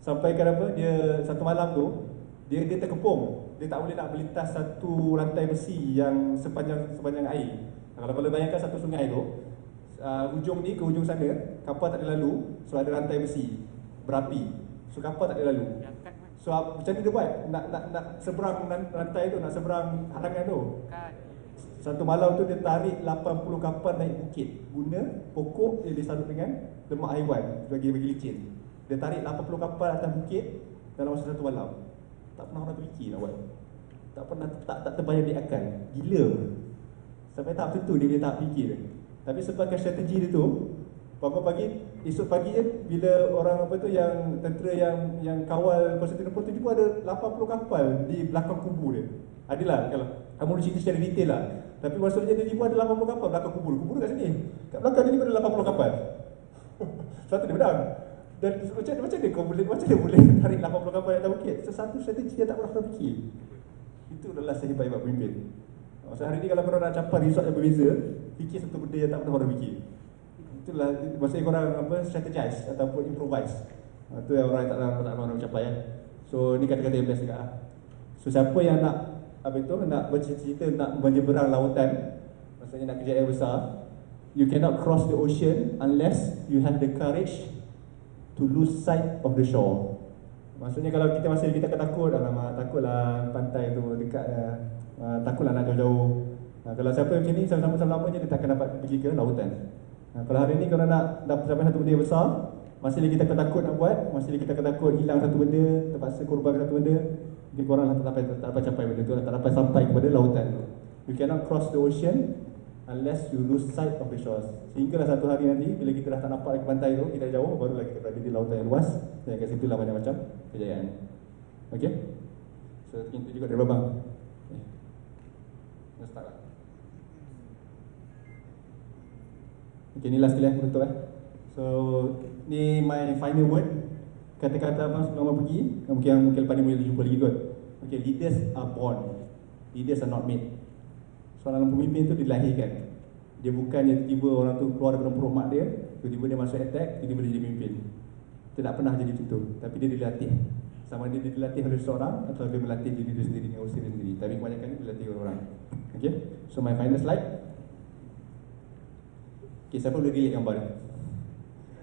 Sampaikan apa? Dia satu malam tu dia terkepung. Dia tak boleh nak melintas satu rantai besi yang sepanjang air. Kalau bayangkan satu sungai tu, ujung ni ke ujung sana, kapal tak boleh lalu. So ada rantai besi berapi. So kapal tak boleh lalu. So macam mana dia buat? Nak seberang rantai tu, nak seberang halangan tu. Satu malam tu dia tarik 80 kapal naik bukit, guna pokok yang disalut dengan lemak haiwan bagi licin. Dia tarik 80 kapal atas bukit dalam masa satu malam. Tak pernah orang terfikir nak buat. Tak pernah, tak terbayang di akal. Gila. Sampai tahap tu dia tak fikir. Tapi sebagai strategi dia tu, bangun pagi, esok pagi je bila orang apa tu yang tentera yang kawal Konstantinopel tu pun ada 80 kapal di belakang kubu dia. Adalah kalau kamu cerita secara detail lah. Tapi maksudnya dia pun ada 80 kapal belakang kubur. Kubur kat sini. Kat belakang dia pun ada 80 kapal. Satu dia pedang. Dan macam dia boleh tarik 80 kapal atas bukit? Sesatu strategi yang tak pernah kau fikir. Itu adalah sehebat-hebat pemimpin. Maksud hari ni kalau korang nak capai result yang berbeza, fikir satu benda yang tak pernah korang fikir. Itulah maksudnya korang apa, strategize ataupun improvise. Itu yang orang tak pernah orang capai ya. So ni kata-kata yang best juga lah. So siapa yang nak apa itu, nak bercita-cita nak menyeberang lautan, maksudnya nak kerja air besar, you cannot cross the ocean unless you have the courage to lose sight of the shore. Maksudnya kalau kita masih kita takut, alamak takutlah pantai tu dekat, takutlah nak jauh-jauh. Kalau siapa macam ni selama-lamanya dia takkan dapat pergi ke lautan. Kalau hari ni kalau nak sampai satu benda besar, masih lagi kita takut nak buat, masih lagi kita takut hilang satu benda, terpaksa korban satu benda, mungkin korang tak dapat capai benda tu, tak dapat sampai kepada lautan tu. You cannot cross the ocean unless you lose sight of the shores. Sehinggalah satu hari nanti bila kita dah tak nampak lagi pantai tu, kita jauh, barulah kita berada di lautan yang luas. Dan kat situlah macam-macam kejayaan. Okey? So itu juga dari Babang. Kita start lah. Okey, ni last kali penutup So ni my final word. Kata-kata abang sebelum abang pergi, mungkin lepas ni boleh jumpa lagi kot. Okay, leaders are born, leaders are not made. Seorang pemimpin tu dilahirkan. Dia bukan yang tiba-tiba orang tu keluar daripada perut mak dia, tiba-tiba dia masuk attack, tiba-tiba dia jadi pemimpin. Dia tak pernah jadi itu. Tapi dia dilatih. Sama dia dilatih oleh seorang atau dia melatih diri dia sendiri dengan usaha dia sendiri. Tapi kebanyakan dia dilatih oleh orang. Okay, so my final slide. Okay, siapa boleh relate gambar ni?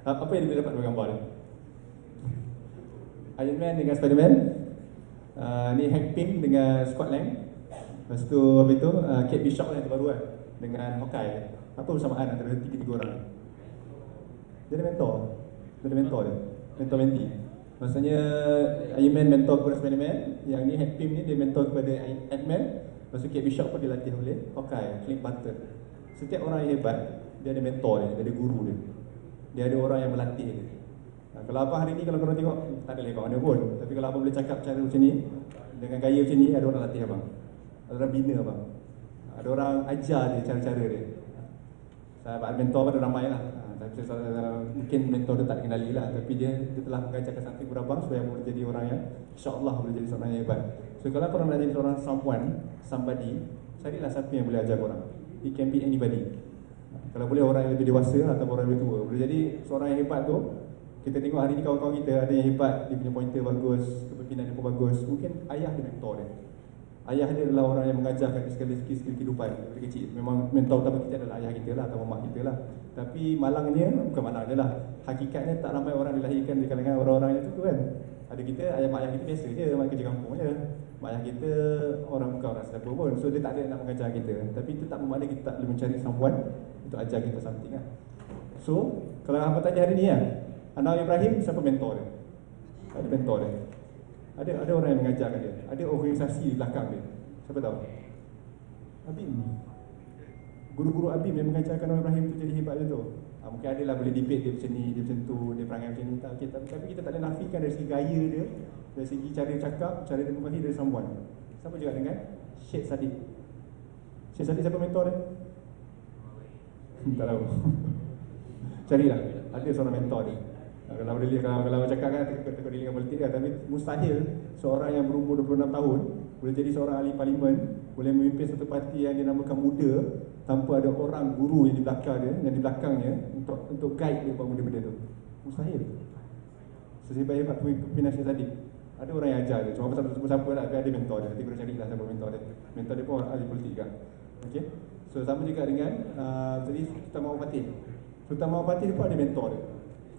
Apa yang dia boleh dapat dari gambar ni? Iron Man dengan Spider-Man. Ni Hank Pym dengan Scott Lang. Lepas tu apa itu, Kate Bishop yang terbaru kan, dengan Hawkeye. Apa persamaan antara tiga-tiga orang ni? Dia ada mentor. Mentor mentee. Maksudnya Iron Man mentor kepada Spider-Man, yang ni Hank Pym ni dia mentor kepada Ant-Man. Lepas tu Kate Bishop pun dilatih oleh Hawkeye, Clint Barton. Setiap orang yang hebat, dia ada mentor dia ada guru dia. Dia ada orang yang melatih dia. Kalau abang hari ni kalau korang tengok, tak ada lebar mana pun. Tapi kalau abang boleh cakap cara macam ni, dengan gaya macam ni, ada orang latih abang. Ada orang bina abang. Ada orang ajar dia cara-cara dia. Sahabat mentor pada ramai lah. Tapi mungkin mentor dia tak dikenali lah. Tapi dia telah mengajarkan something kepada abang supaya abang boleh jadi orang yang insyaAllah boleh jadi seorang yang hebat. So kalau korang nak jadi seorang somebody, carilah siapa yang boleh ajar korang. It can be anybody. Kalau boleh orang yang lebih dewasa atau orang yang lebih tua. Boleh jadi seorang yang hebat tu. Kita tengok hari ni kawan-kawan kita ada yang hebat, dia punya pointer bagus, kepimpinan dia pun bagus. Mungkin ayah dia mentor dia. Ayah dia adalah orang yang mengajarkan segala skill kehidupan dari kecil. Memang mentor utama kita adalah ayah kita lah atau mak kita lah. Tapi malangnya, bukan malangnya lah, hakikatnya tak ramai orang dilahirkan di kalangan orang-orang yang tu kan. Ada kita, mak ayah kita biasa je, mak kerja kampung je. Mak ayah kita orang bukan orang siapa pun. So dia tak ada nak mengajar kita. Tapi itu tak bermakna kita tak boleh mencari someone untuk ajar kita something lah. So, kalau apa tanya hari ni lah, Anwar Ibrahim, siapa mentor dia? Ada mentor dia. Ada orang yang mengajarkan dia. Ada organisasi di belakang dia. Siapa tahu? Abim. Guru-guru Abim yang mengajarkan orang Ibrahim tu jadi hebat je tu. Mungkin ada lah boleh debate dia macam ni, dia macam tu, dia perangai macam ni tak. Okay, tapi kita tak ada nafikan dari segi gaya dia, dari segi cara dia cakap, cara dia berkongsi dari someone. Sama juga dengan Syed Saddiq. Syed Saddiq siapa mentor dia? Tak tahu. Carilah, ada seorang mentor dia. Kalau boleh lihat, kalau cakap kan tengok dia dengan politik kan, tapi mustahil seorang yang berumur 26 tahun boleh jadi seorang ahli parlimen, boleh memimpin satu parti yang dinamakan muda tanpa ada orang guru yang di belakang dia, yang di belakangnya untuk guide dia buat benda-benda tu. Mustahil. Sehebat-hebat pimpinan Syed Saddiq, ada orang yang ajar dia. Cuma pasal sebut siapa lah, tapi ada mentor dia. Nanti kena carilah siapa mentor dia. Mentor dia pun ahli politik juga. Okey. So sama juga dengan tadi Sultan Muhammad Fatih. Sultan Muhammad Fatih pun ada mentor dia,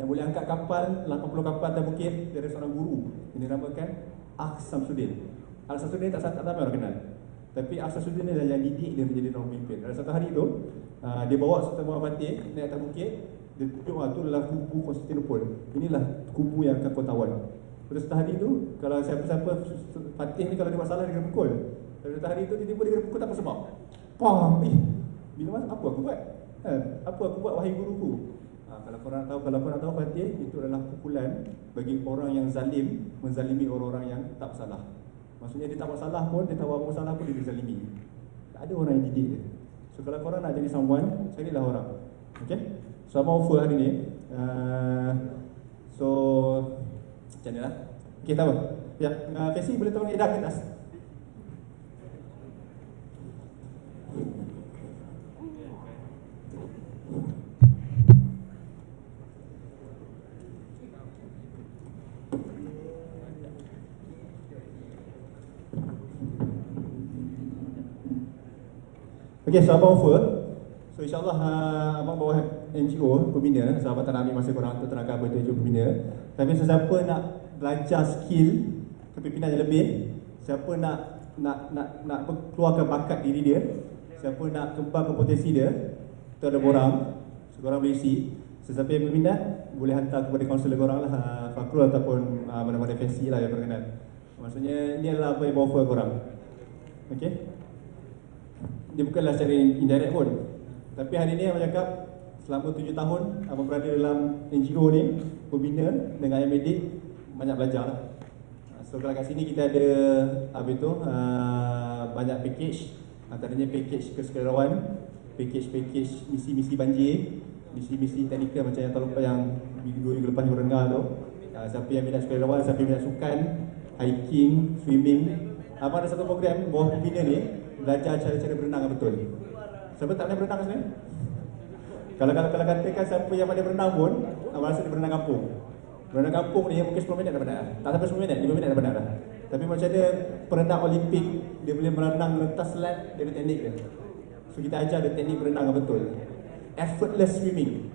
yang boleh angkat kapal 80 kapal atas bukit. Dia ada seorang guru yang dinamakan Akh Samsudin. Akh Samsudin tak ramai orang kenal, tapi Akh Samsudin ni yang didik dia menjadi seorang pemimpin. Ada satu hari tu dia bawa Sultan Muhammad Fatih naik atas bukit. Dia tunjuk tu adalah kubu Konstantinopel. Inilah kubu yang akan kau tawan. Pada satu hari tu, kalau siapa-siapa Fatih ni kalau dia buat salah dia kena pukul. Pada satu hari tu tiba-tiba dia kena pukul tak apa sebab. Pam! Bila masa apa aku buat? Apa aku buat wahai guruku? Kalau korang nak tahu Fatih itu adalah pukulan bagi orang yang zalim, menzalimi orang-orang yang tak bersalah. Maksudnya dia tak buat salah pun, dia tahu apa salah pun dia dizalimi. Tak ada orang yang didik dia. So kalau korang nak jadi someone, carilah orang. Okay? So abang offer hari ni. So macam ni lah. Okay, tahu? Ya, Fesi boleh tolong edah ke atas? Okay, so abang offer. So insyaAllah abang bawa NGO pembina. So abang tak nak ambil masa korang untuk terangkan apa itu NGO pembina. Tapi sesiapa nak belajar skill kepimpinan yang lebih, siapa nak keluarkan bakat diri dia, siapa nak kembangkan potensi dia, itu ada borang. So korang boleh isi. Sesiapa yang berminat boleh hantar kepada kaunselor korang lah, Fakrul ataupun mana-mana FSC lah yang berkenan. Maksudnya ini adalah apa yang bawa offer korang. Okay? Dia bukanlah secara indirect pun. Tapi hari ni abang cakap selama 7 tahun abang berada dalam NGO ni, pembina dengan Ayam banyak belajar lah. So kalau kat sini kita ada banyak package. Antaranya package kesukarelawan, package misi-misi banjir, misi-misi teknikal macam yang tahun lepas, yang 2 minggu lepas yang rengar tu. Siapa yang minat sukarelawan, siapa yang minat sukan, hiking, swimming. Abang ada satu program bawah pembina ni, belajar cara-cara berenang yang betul. Siapa tak boleh berenang sebenarnya? Kalau katakan siapa yang pandai berenang pun, abang rasa dia berenang kampung. Berenang kampung ni mungkin 10 minit dah penat. Tak sampai 10 minit, 5 minit dah penat dah. Tapi macam dia perenang Olimpik, dia boleh berenang letas slab, dia ada teknik dia. So kita ajar dia teknik berenang yang betul. Effortless swimming.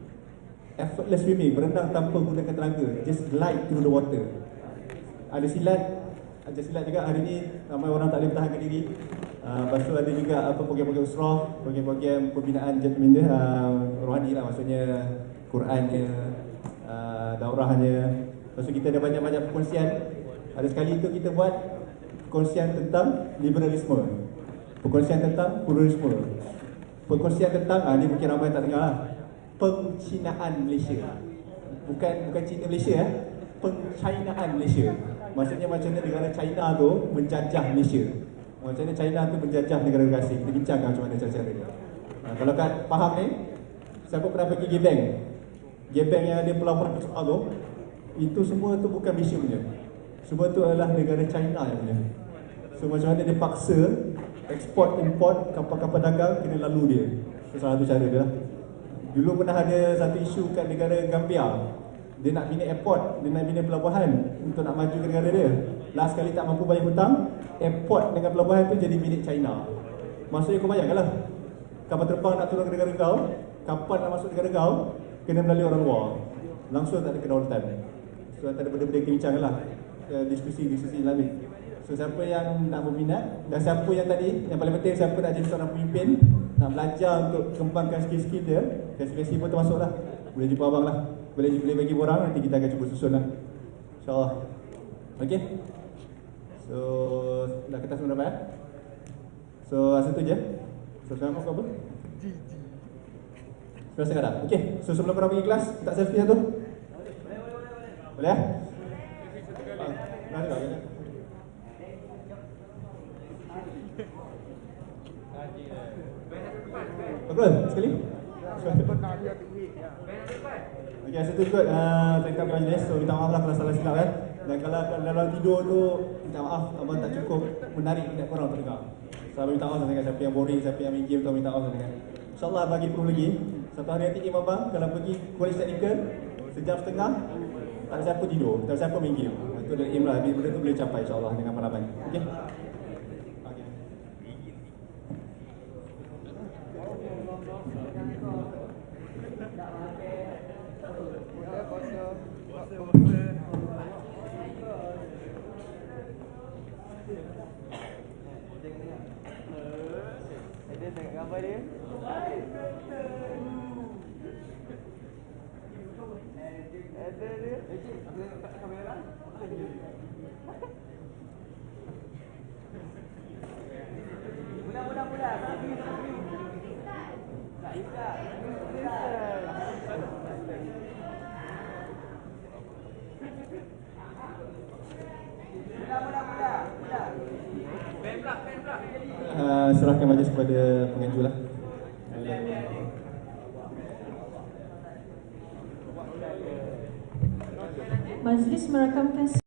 Effortless swimming, berenang tanpa gunakan tenaga, just glide through the water. Ada silat, ajar silat juga. Hari ni ramai orang tak boleh bertahankan diri. Lepas tu ada juga program-program usrah, program-program pembinaan jadminda rohani lah, maksudnya Qurannya, daurahnya. Lepas tu kita ada banyak-banyak perkongsian. Ada sekali tu kita buat perkongsian tentang liberalisme, perkongsian tentang pluralisme, perkongsian tentang ni mungkin ramai tak dengar lah, pengcinaan Malaysia. Bukan Cina Malaysia, pengcinaan Malaysia. Maksudnya macam mana negara China tu menjajah Malaysia, macam mana China tu menjajah negara asing. Kita bincangkan macam mana cara-cara dia. Kalau kat faham ni, siapa pernah pergi Gebeng? Gebeng yang ada pelabuhan besar tu, itu semua tu bukan Malaysia punya. Semua tu adalah negara China yang punya. So macam mana dia paksa ekspor import kapal-kapal dagang kena lalu dia. So salah satu cara dia lah. Dulu pernah ada satu isu kat negara Gambia. Dia nak bina airport, dia nak bina pelabuhan untuk nak maju ke negara dia. Last kali tak mampu bayar hutang, airport dengan pelabuhan tu jadi milik China. Maksudnya kau bayangkanlah, kapal terbang nak turun ke negara kau, kapal nak masuk negara kau, kena melalui orang luar. Langsung tak ada kedaulatan. So tak ada benda-benda kita bincang lah, diskusi lagi. So siapa yang nak berminat, dan siapa yang tadi, yang paling penting, siapa nak jadi seorang pemimpin, nak belajar untuk kembangkan skill-skill dia, versi-versi pun termasuk lah. Boleh jumpa abang lah, boleh bagi borang, nanti kita akan cuba susun lah, InsyaAllah. Okay. So, dah kertas semua dapat? So, asal tu je. So, sekarang kau apa? Sudah setengah dah? Okay, so sebelum korang pergi kelas, tak selfie satu? Boleh ya? Nanti tak? Betul? Sekali? Okay, asal tu ikut tentang kelas jenis. So, minta maaf lah kalau salah silap kan. Dan kalau dalam tidur tu, minta maaf abang tak cukup menarik minat korang untuk dengar. So, abang minta maaf sangat siapa yang boring, siapa yang main game tu, minta maaf sangat. InsyaAllah bagi proof lagi. Satu hari nanti Imam abang kalau pergi college technical, sejam setengah, tak ada siapa tidur, tak ada siapa main game. Itu adalah aim lah, benda tu boleh capai insyaAllah dengan abang. Okay? Ada tengok gambar dia. Ada dia. Kamera. Mudah. Tak bisa. Serahkan majlis kepada penganjur lah. Majlis merakamkan